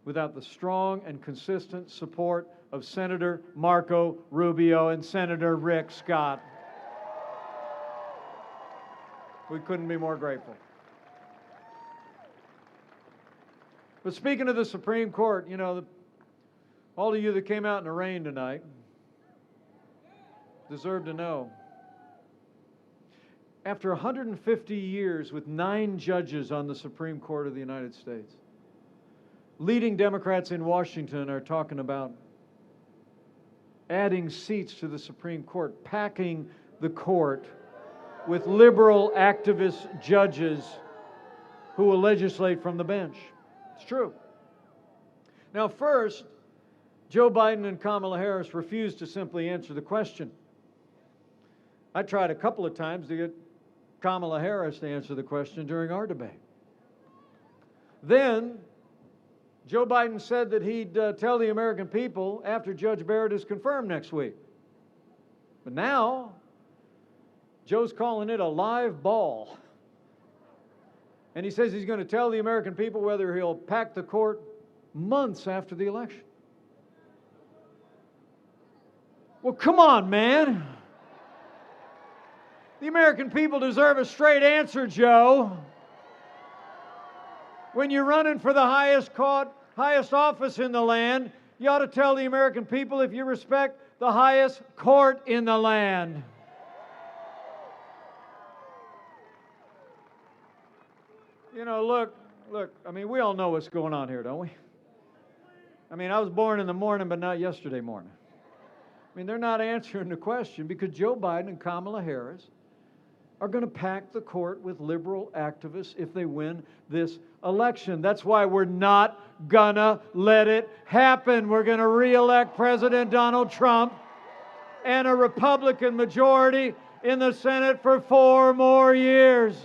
without the strong and consistent support of Senator Marco Rubio and Senator Rick Scott. We couldn't be more grateful. But speaking of the Supreme Court, you know, all of you that came out in the rain tonight deserve to know. After 150 years with 9 judges on the Supreme Court of the United States, leading Democrats in Washington are talking about adding seats to the Supreme Court, packing the court with liberal activist judges who will legislate from the bench. It's true. Now, first, Joe Biden and Kamala Harris refused to simply answer the question. I tried a couple of times to get Kamala Harris to answer the question during our debate. Then, Joe Biden said that he'd tell the American people after Judge Barrett is confirmed next week. But now, Joe's calling it a live ball. And he says he's going to tell the American people whether he'll pack the court months after the election. Well, come on, man. The American people deserve a straight answer, Joe. When you're running for the highest office in the land, you ought to tell the American people if you respect the highest court in the land. You know, look, I mean, we all know what's going on here, don't we? I mean, I was born in the morning, but not yesterday morning. I mean, they're not answering the question because Joe Biden and Kamala Harris are going to pack the court with liberal activists if they win this election. That's why we're not going to let it happen. We're going to re-elect President Donald Trump and a Republican majority in the Senate for 4 more years.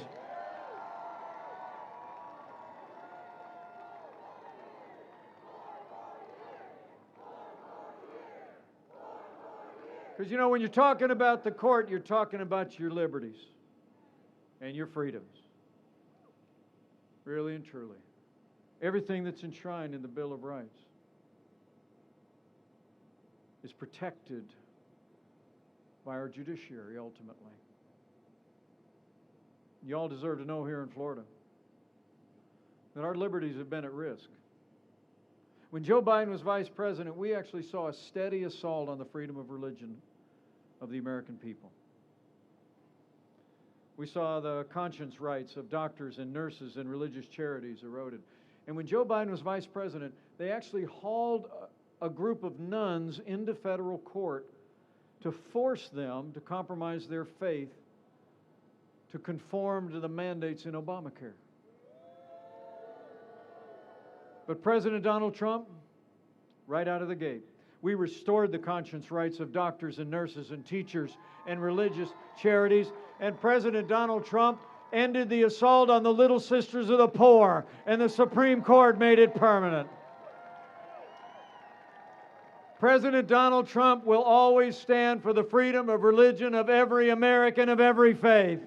Because, you know, when you're talking about the court, you're talking about your liberties and your freedoms. Really and truly. Everything that's enshrined in the Bill of Rights is protected by our judiciary, ultimately. You all deserve to know here in Florida that our liberties have been at risk. When Joe Biden was vice president, we actually saw a steady assault on the freedom of religion of the American people. We saw the conscience rights of doctors and nurses and religious charities eroded. And when Joe Biden was vice president, they actually hauled a group of nuns into federal court to force them to compromise their faith to conform to the mandates in Obamacare. But President Donald Trump, right out of the gate, we restored the conscience rights of doctors and nurses and teachers and religious charities. And President Donald Trump ended the assault on the Little Sisters of the Poor, and the Supreme Court made it permanent. President Donald Trump will always stand for the freedom of religion of every American of every faith.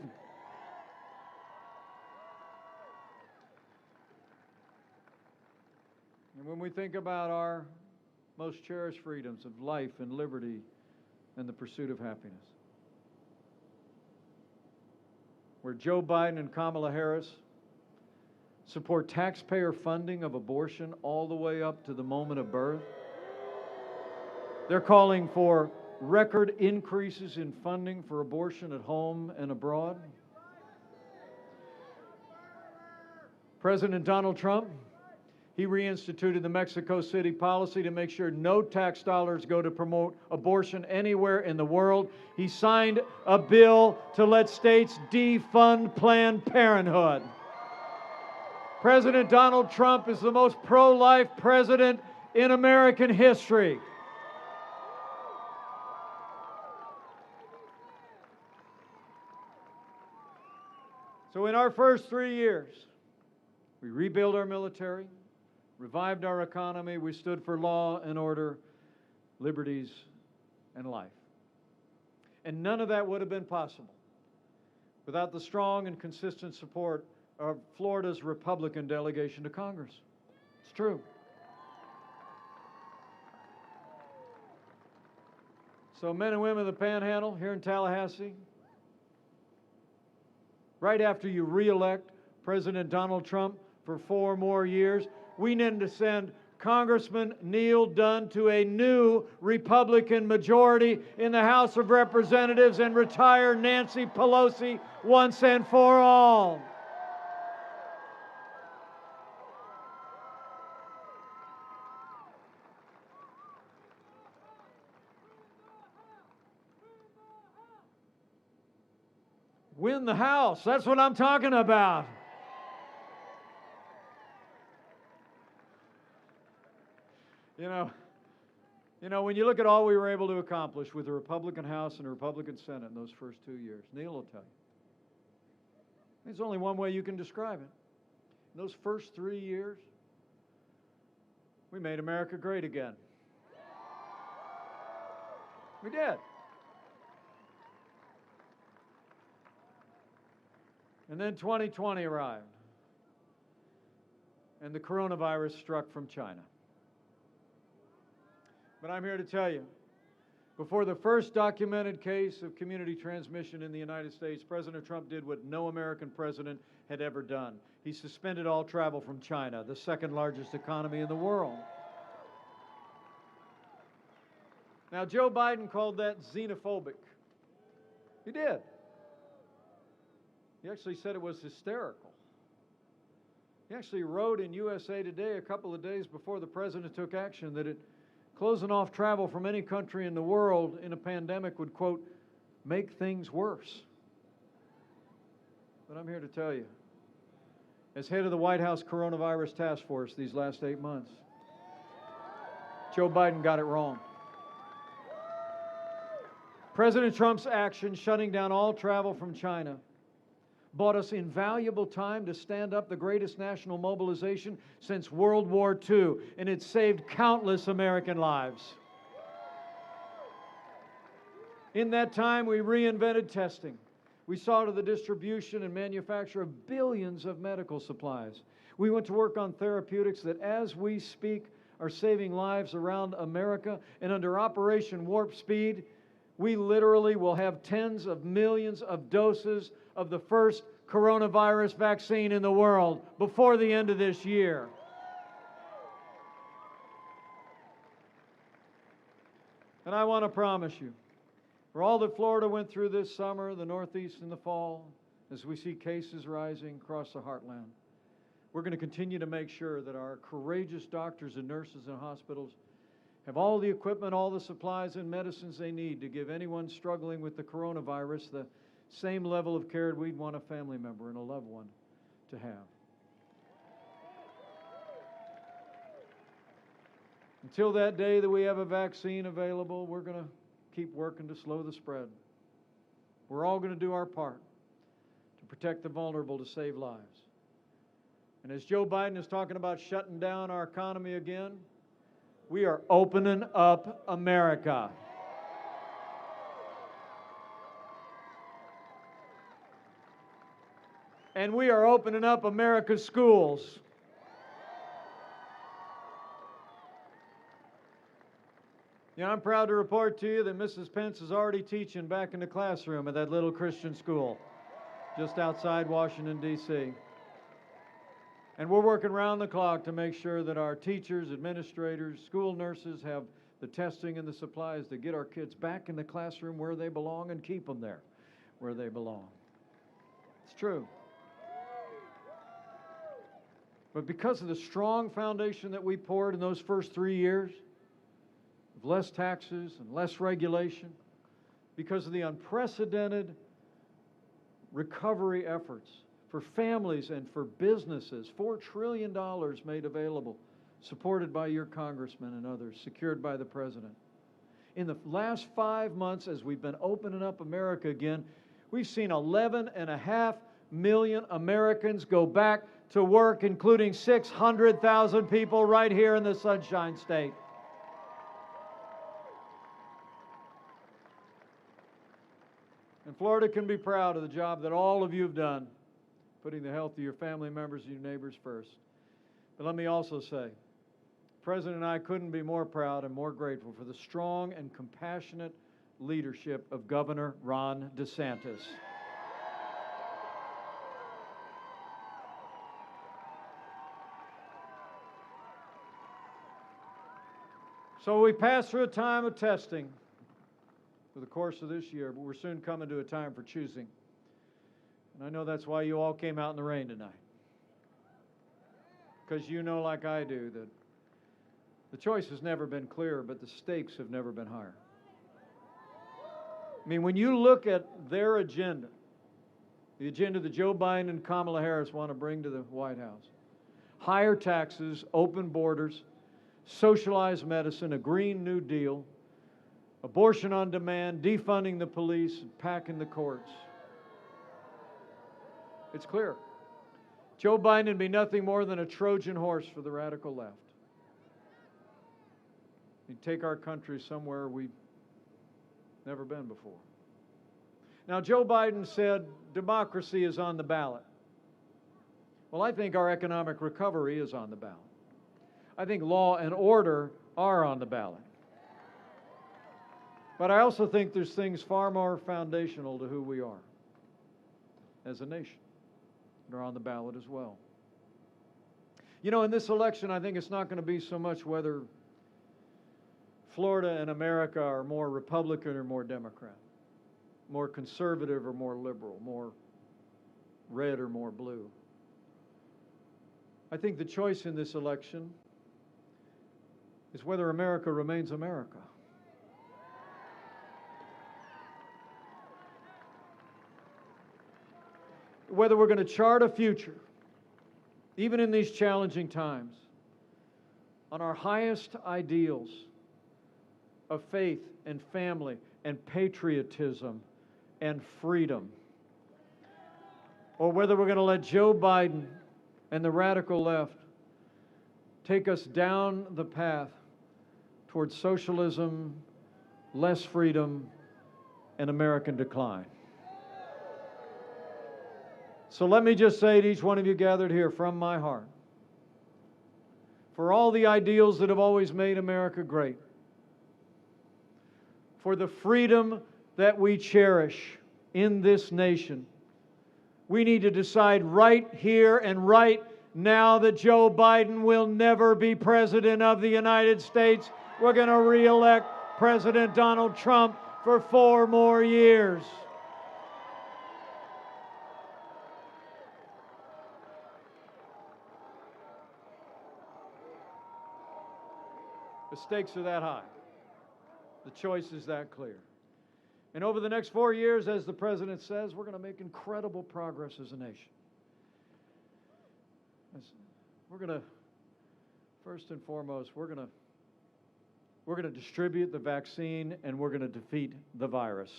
when we think about our most cherished freedoms of life and liberty and the pursuit of happiness, where Joe Biden and Kamala Harris support taxpayer funding of abortion all the way up to the moment of birth. They're calling for record increases in funding for abortion at home and abroad. President Donald Trump, he reinstituted the Mexico City policy to make sure no tax dollars go to promote abortion anywhere in the world. He signed a bill to let states defund Planned Parenthood. President Donald Trump is the most pro-life president in American history. So in our first 3 years, we rebuilt our military, revived our economy, we stood for law and order, liberties, and life. And none of that would have been possible without the strong and consistent support of Florida's Republican delegation to Congress. It's true. So men and women of the Panhandle here in Tallahassee, right after you re-elect President Donald Trump for 4 more years, we need to send Congressman Neil Dunn to a new Republican majority in the House of Representatives and retire Nancy Pelosi once and for all. Win the House. That's what I'm talking about. You know, when you look at all we were able to accomplish with the Republican House and the Republican Senate in those first 2 years, Neil will tell you. There's only one way you can describe it. In those first 3 years, we made America great again. We did. And then 2020 arrived, and the coronavirus struck from China. But I'm here to tell you, before the first documented case of community transmission in the United States, President Trump did what no American president had ever done. He suspended all travel from China, the second largest economy in the world. Now, Joe Biden called that xenophobic. He did. He actually said it was hysterical. He actually wrote in USA Today a couple of days before the president took action that closing off travel from any country in the world in a pandemic would, quote, make things worse. But I'm here to tell you, as head of the White House Coronavirus Task Force these last 8 months, Joe Biden got it wrong. President Trump's action shutting down all travel from China bought us invaluable time to stand up the greatest national mobilization since World War II, and it saved countless American lives. In that time, we reinvented testing. We saw to the distribution and manufacture of billions of medical supplies. We went to work on therapeutics that, as we speak, are saving lives around America, and under Operation Warp Speed, we literally will have tens of millions of doses of the first coronavirus vaccine in the world before the end of this year. And I want to promise you, for all that Florida went through this summer, the Northeast in the fall, as we see cases rising across the heartland, we're going to continue to make sure that our courageous doctors and nurses in hospitals have all the equipment, all the supplies and medicines they need to give anyone struggling with the coronavirus the same level of care we'd want a family member and a loved one to have. Until that day that we have a vaccine available, we're going to keep working to slow the spread. We're all going to do our part to protect the vulnerable, to save lives. And as Joe Biden is talking about shutting down our economy again, we are opening up America. And we are opening up America's schools. You know, I'm proud to report to you that Mrs. Pence is already teaching back in the classroom at that little Christian school just outside Washington, D.C. And we're working round the clock to make sure that our teachers, administrators, school nurses have the testing and the supplies to get our kids back in the classroom where they belong and keep them there where they belong. It's true. But because of the strong foundation that we poured in those first 3 years, of less taxes and less regulation, because of the unprecedented recovery efforts for families and for businesses, $4 trillion made available, supported by your congressmen and others, secured by the president. In the last 5 months, as we've been opening up America again, we've seen 11.5 million Americans go back to work, including 600,000 people right here in the Sunshine State. And Florida can be proud of the job that all of you have done, putting the health of your family members and your neighbors first. But let me also say, the President and I couldn't be more proud and more grateful for the strong and compassionate leadership of Governor Ron DeSantis. So we passed through a time of testing for the course of this year, but we're soon coming to a time for choosing. And I know that's why you all came out in the rain tonight. Because you know, like I do, that the choice has never been clearer, but the stakes have never been higher. I mean, when you look at their agenda, the agenda that Joe Biden and Kamala Harris want to bring to the White House, higher taxes, open borders, socialized medicine, a Green New Deal, abortion on demand, defunding the police, and packing the courts. It's clear. Joe Biden would be nothing more than a Trojan horse for the radical left. He'd take our country somewhere we've never been before. Now, Joe Biden said democracy is on the ballot. Well, I think our economic recovery is on the ballot. I think law and order are on the ballot. But I also think there's things far more foundational to who we are as a nation that are on the ballot as well. You know, in this election, I think it's not going to be so much whether Florida and America are more Republican or more Democrat, more conservative or more liberal, more red or more blue. I think the choice in this election is whether America remains America. Whether we're going to chart a future, even in these challenging times, on our highest ideals of faith and family and patriotism and freedom, or whether we're going to let Joe Biden and the radical left take us down the path towards socialism, less freedom, and American decline. So let me just say to each one of you gathered here from my heart, for all the ideals that have always made America great, for the freedom that we cherish in this nation, we need to decide right here and right now that Joe Biden will never be President of the United States. We're going to re-elect President Donald Trump for 4 more years. The stakes are that high. The choice is that clear. And over the next 4 years, as the President says, we're going to make incredible progress as a nation. We're going to, first and foremost, we're going to distribute the vaccine and we're going to defeat the virus.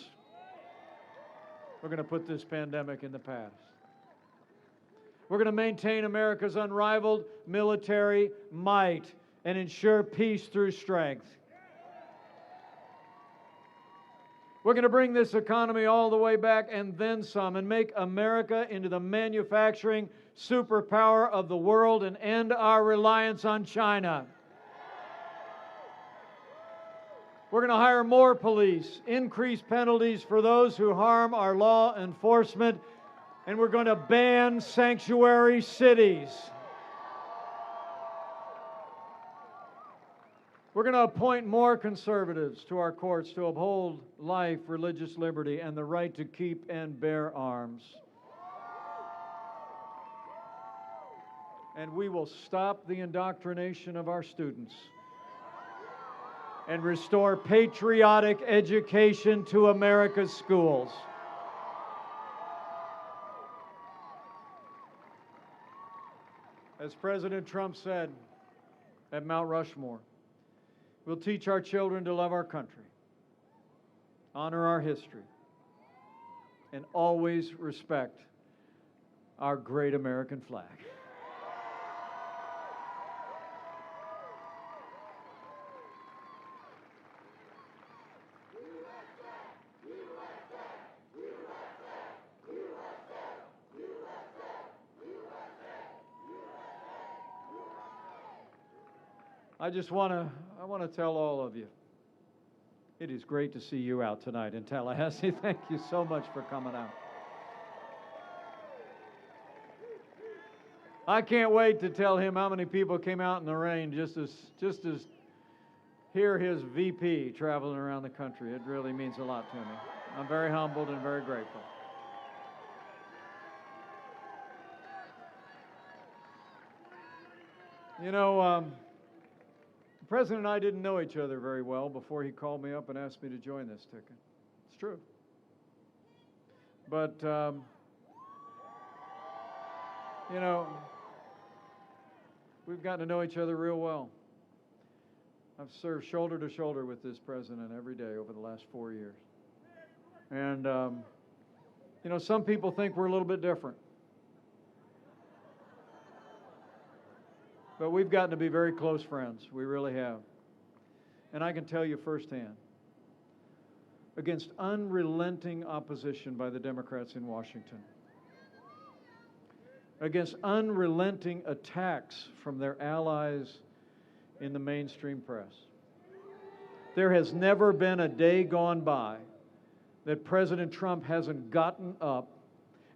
We're going to put this pandemic in the past. We're going to maintain America's unrivaled military might and ensure peace through strength. We're going to bring this economy all the way back and then some and make America into the manufacturing superpower of the world and end our reliance on China. We're going to hire more police, increase penalties for those who harm our law enforcement, and we're going to ban sanctuary cities. We're going to appoint more conservatives to our courts to uphold life, religious liberty, and the right to keep and bear arms. And we will stop the indoctrination of our students and restore patriotic education to America's schools. As President Trump said at Mount Rushmore, we'll teach our children to love our country, honor our history, and always respect our great American flag. I want to tell all of you, it is great to see you out tonight in Tallahassee. Thank you so much for coming out. I can't wait to tell him how many people came out in the rain just as hear his VP traveling around the country. It really means a lot to me. I'm very humbled and very grateful. You know, the President and I didn't know each other very well before he called me up and asked me to join this ticket. It's true. But, you know, we've gotten to know each other real well. I've served shoulder to shoulder with this president every day over the last 4 years. And, you know, some people think we're a little bit different. But we've gotten to be very close friends. We really have. And I can tell you firsthand, against unrelenting opposition by the Democrats in Washington, against unrelenting attacks from their allies in the mainstream press, there has never been a day gone by that President Trump hasn't gotten up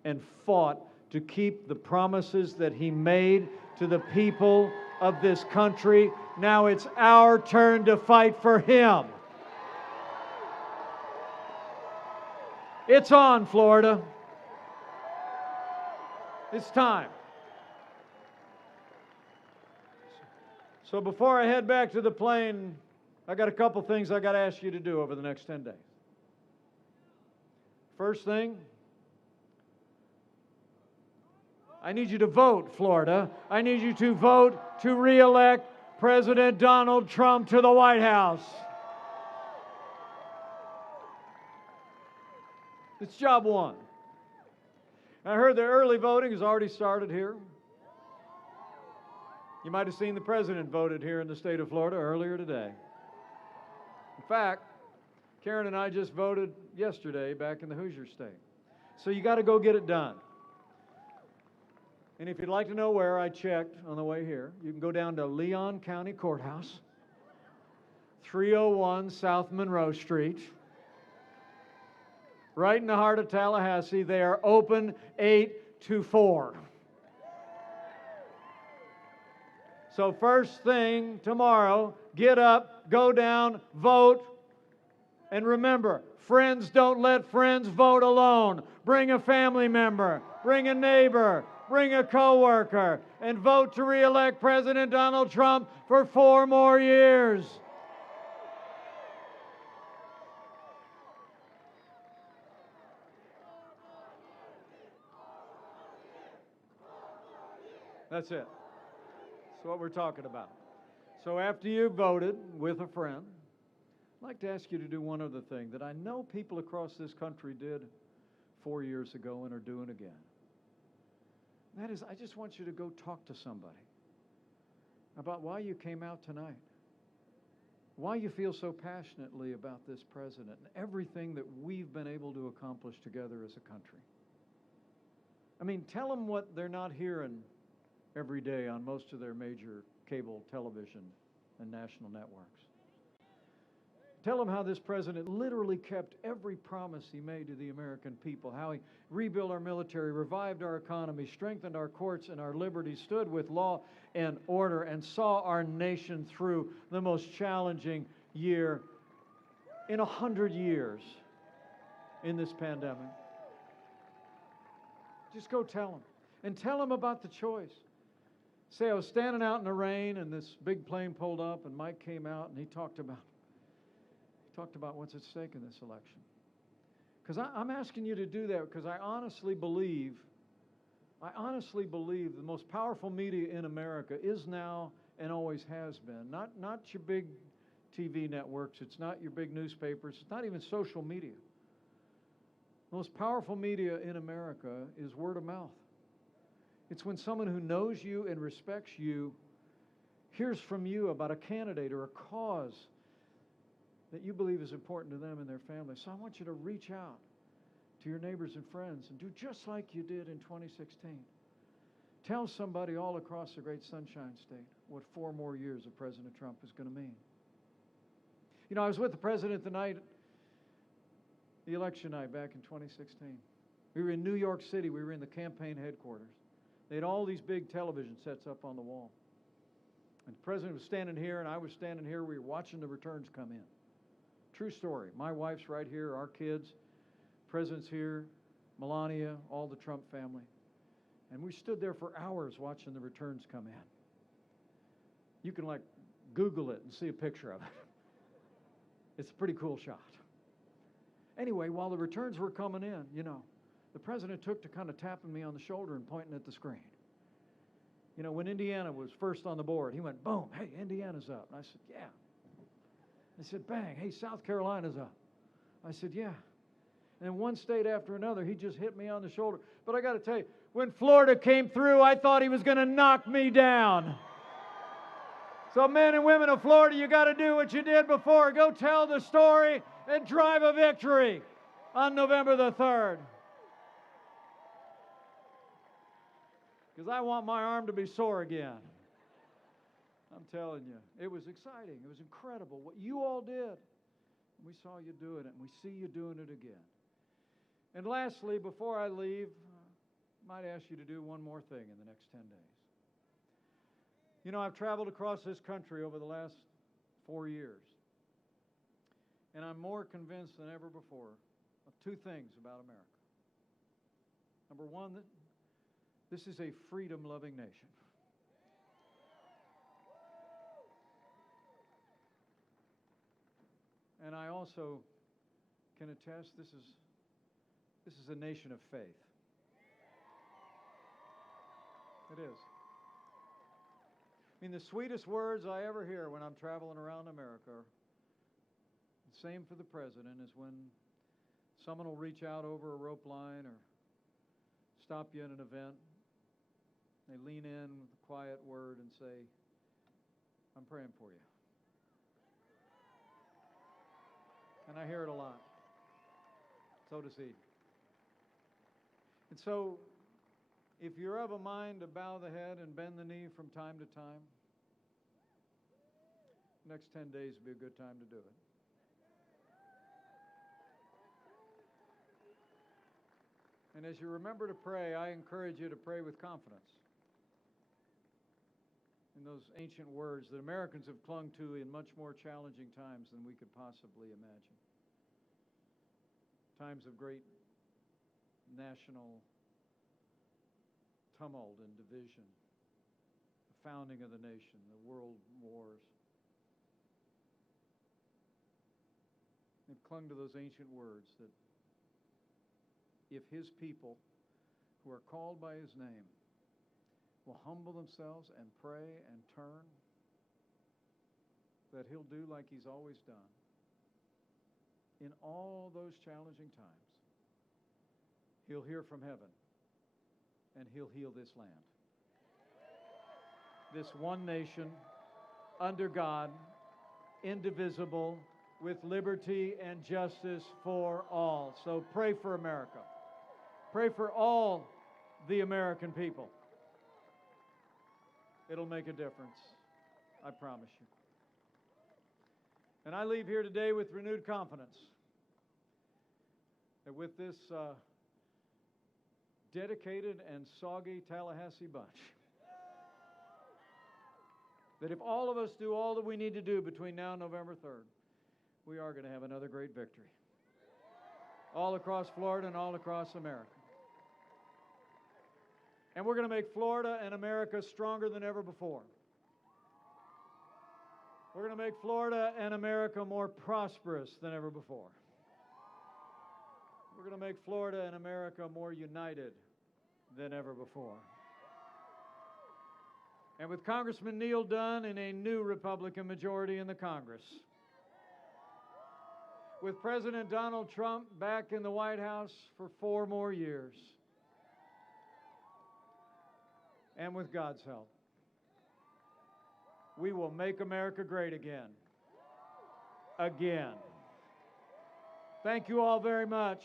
and fought to keep the promises that he made to the people of this country. Now it's our turn to fight for him. It's on, Florida. It's time. So before I head back to the plane, I got a couple things I got to ask you to do over the next 10 days. First thing, I need you to vote, Florida. I need you to vote to re-elect President Donald Trump to the White House. It's job one. I heard the early voting has already started here. You might have seen the president voted here in the state of Florida earlier today. In fact, Karen and I just voted yesterday back in the Hoosier State. So you got to go get it done. And if you'd like to know where, I checked on the way here. You can go down to Leon County Courthouse, 301 South Monroe Street, right in the heart of Tallahassee. They are open 8 to 4. So first thing tomorrow, get up, go down, vote, and remember, friends don't let friends vote alone. Bring a family member, bring a neighbor, bring a coworker, and vote to re-elect President Donald Trump for 4 more years. That's it. That's what we're talking about. So after you voted with a friend, I'd like to ask you to do one other thing that I know people across this country did 4 years ago and are doing again. And that is, I just want you to go talk to somebody about why you came out tonight, why you feel so passionately about this president and everything that we've been able to accomplish together as a country. I mean, tell them what they're not hearing every day on most of their major cable television and national networks. Tell them how this president literally kept every promise he made to the American people, how he rebuilt our military, revived our economy, strengthened our courts and our liberties, stood with law and order, and saw our nation through the most challenging year in 100 years in this pandemic. Just go tell them. And tell them about the choice. Say, I was standing out in the rain and this big plane pulled up and Mike came out and he talked about what's at stake in this election. Because I'm asking you to do that because I honestly believe the most powerful media in America is now and always has been. Not your big TV networks, it's not your big newspapers, it's not even social media. The most powerful media in America is word of mouth. It's when someone who knows you and respects you hears from you about a candidate or a cause that you believe is important to them and their family. So I want you to reach out to your neighbors and friends and do just like you did in 2016. Tell somebody all across the great Sunshine State what 4 more years of President Trump is going to mean. You know, I was with the president the election night back in 2016. We were in New York City. We were in the campaign headquarters. They had all these big television sets up on the wall. And the president was standing here, and I was standing here. We were watching the returns come in. True story. My wife's right here, our kids, president's here, Melania, all the Trump family. And we stood there for hours watching the returns come in. You can Google it and see a picture of it. It's a pretty cool shot. Anyway, while the returns were coming in, the president took to kind of tapping me on the shoulder and pointing at the screen. When Indiana was first on the board, he went, boom, hey, Indiana's up. And I said, yeah. I said, bang, hey, South Carolina's up. I said, yeah. And one state after another, he just hit me on the shoulder. But I got to tell you, when Florida came through, I thought he was going to knock me down. So men and women of Florida, you got to do what you did before. Go tell the story and drive a victory on November the 3rd. Because I want my arm to be sore again. I'm telling you, it was exciting. It was incredible what you all did. We saw you doing it, and we see you doing it again. And lastly, before I leave, I might ask you to do one more thing in the next 10 days. I've traveled across this country over the last 4 years, and I'm more convinced than ever before of 2 things about America. Number one, that this is a freedom-loving nation. And I also can attest this is a nation of faith. It is. The sweetest words I ever hear when I'm traveling around America are the same for the president, is when someone will reach out over a rope line or stop you at an event. They lean in with a quiet word and say, I'm praying for you. And I hear it a lot. So does he. And so, if you're of a mind to bow the head and bend the knee from time to time, the next 10 days would be a good time to do it. And as you remember to pray, I encourage you to pray with confidence in those ancient words that Americans have clung to in much more challenging times than we could possibly imagine. Times of great national tumult and division, the founding of the nation, the world wars. They've clung to those ancient words that if his people who are called by his name will humble themselves and pray and turn, that he'll do like he's always done. In all those challenging times, he'll hear from heaven and he'll heal this land. This one nation, under God, indivisible, with liberty and justice for all. So pray for America. Pray for all the American people. It'll make a difference. I promise you. And I leave here today with renewed confidence that with this dedicated and soggy Tallahassee bunch, that if all of us do all that we need to do between now and November 3rd, we are going to have another great victory. All across Florida and all across America. And we're going to make Florida and America stronger than ever before. We're going to make Florida and America more prosperous than ever before. We're going to make Florida and America more united than ever before. And with Congressman Neil Dunn and a new Republican majority in the Congress, with President Donald Trump back in the White House for 4 more years, and with God's help, we will make America great again. Again. Thank you all very much.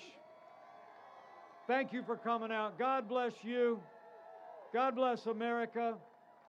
Thank you for coming out. God bless you. God bless America.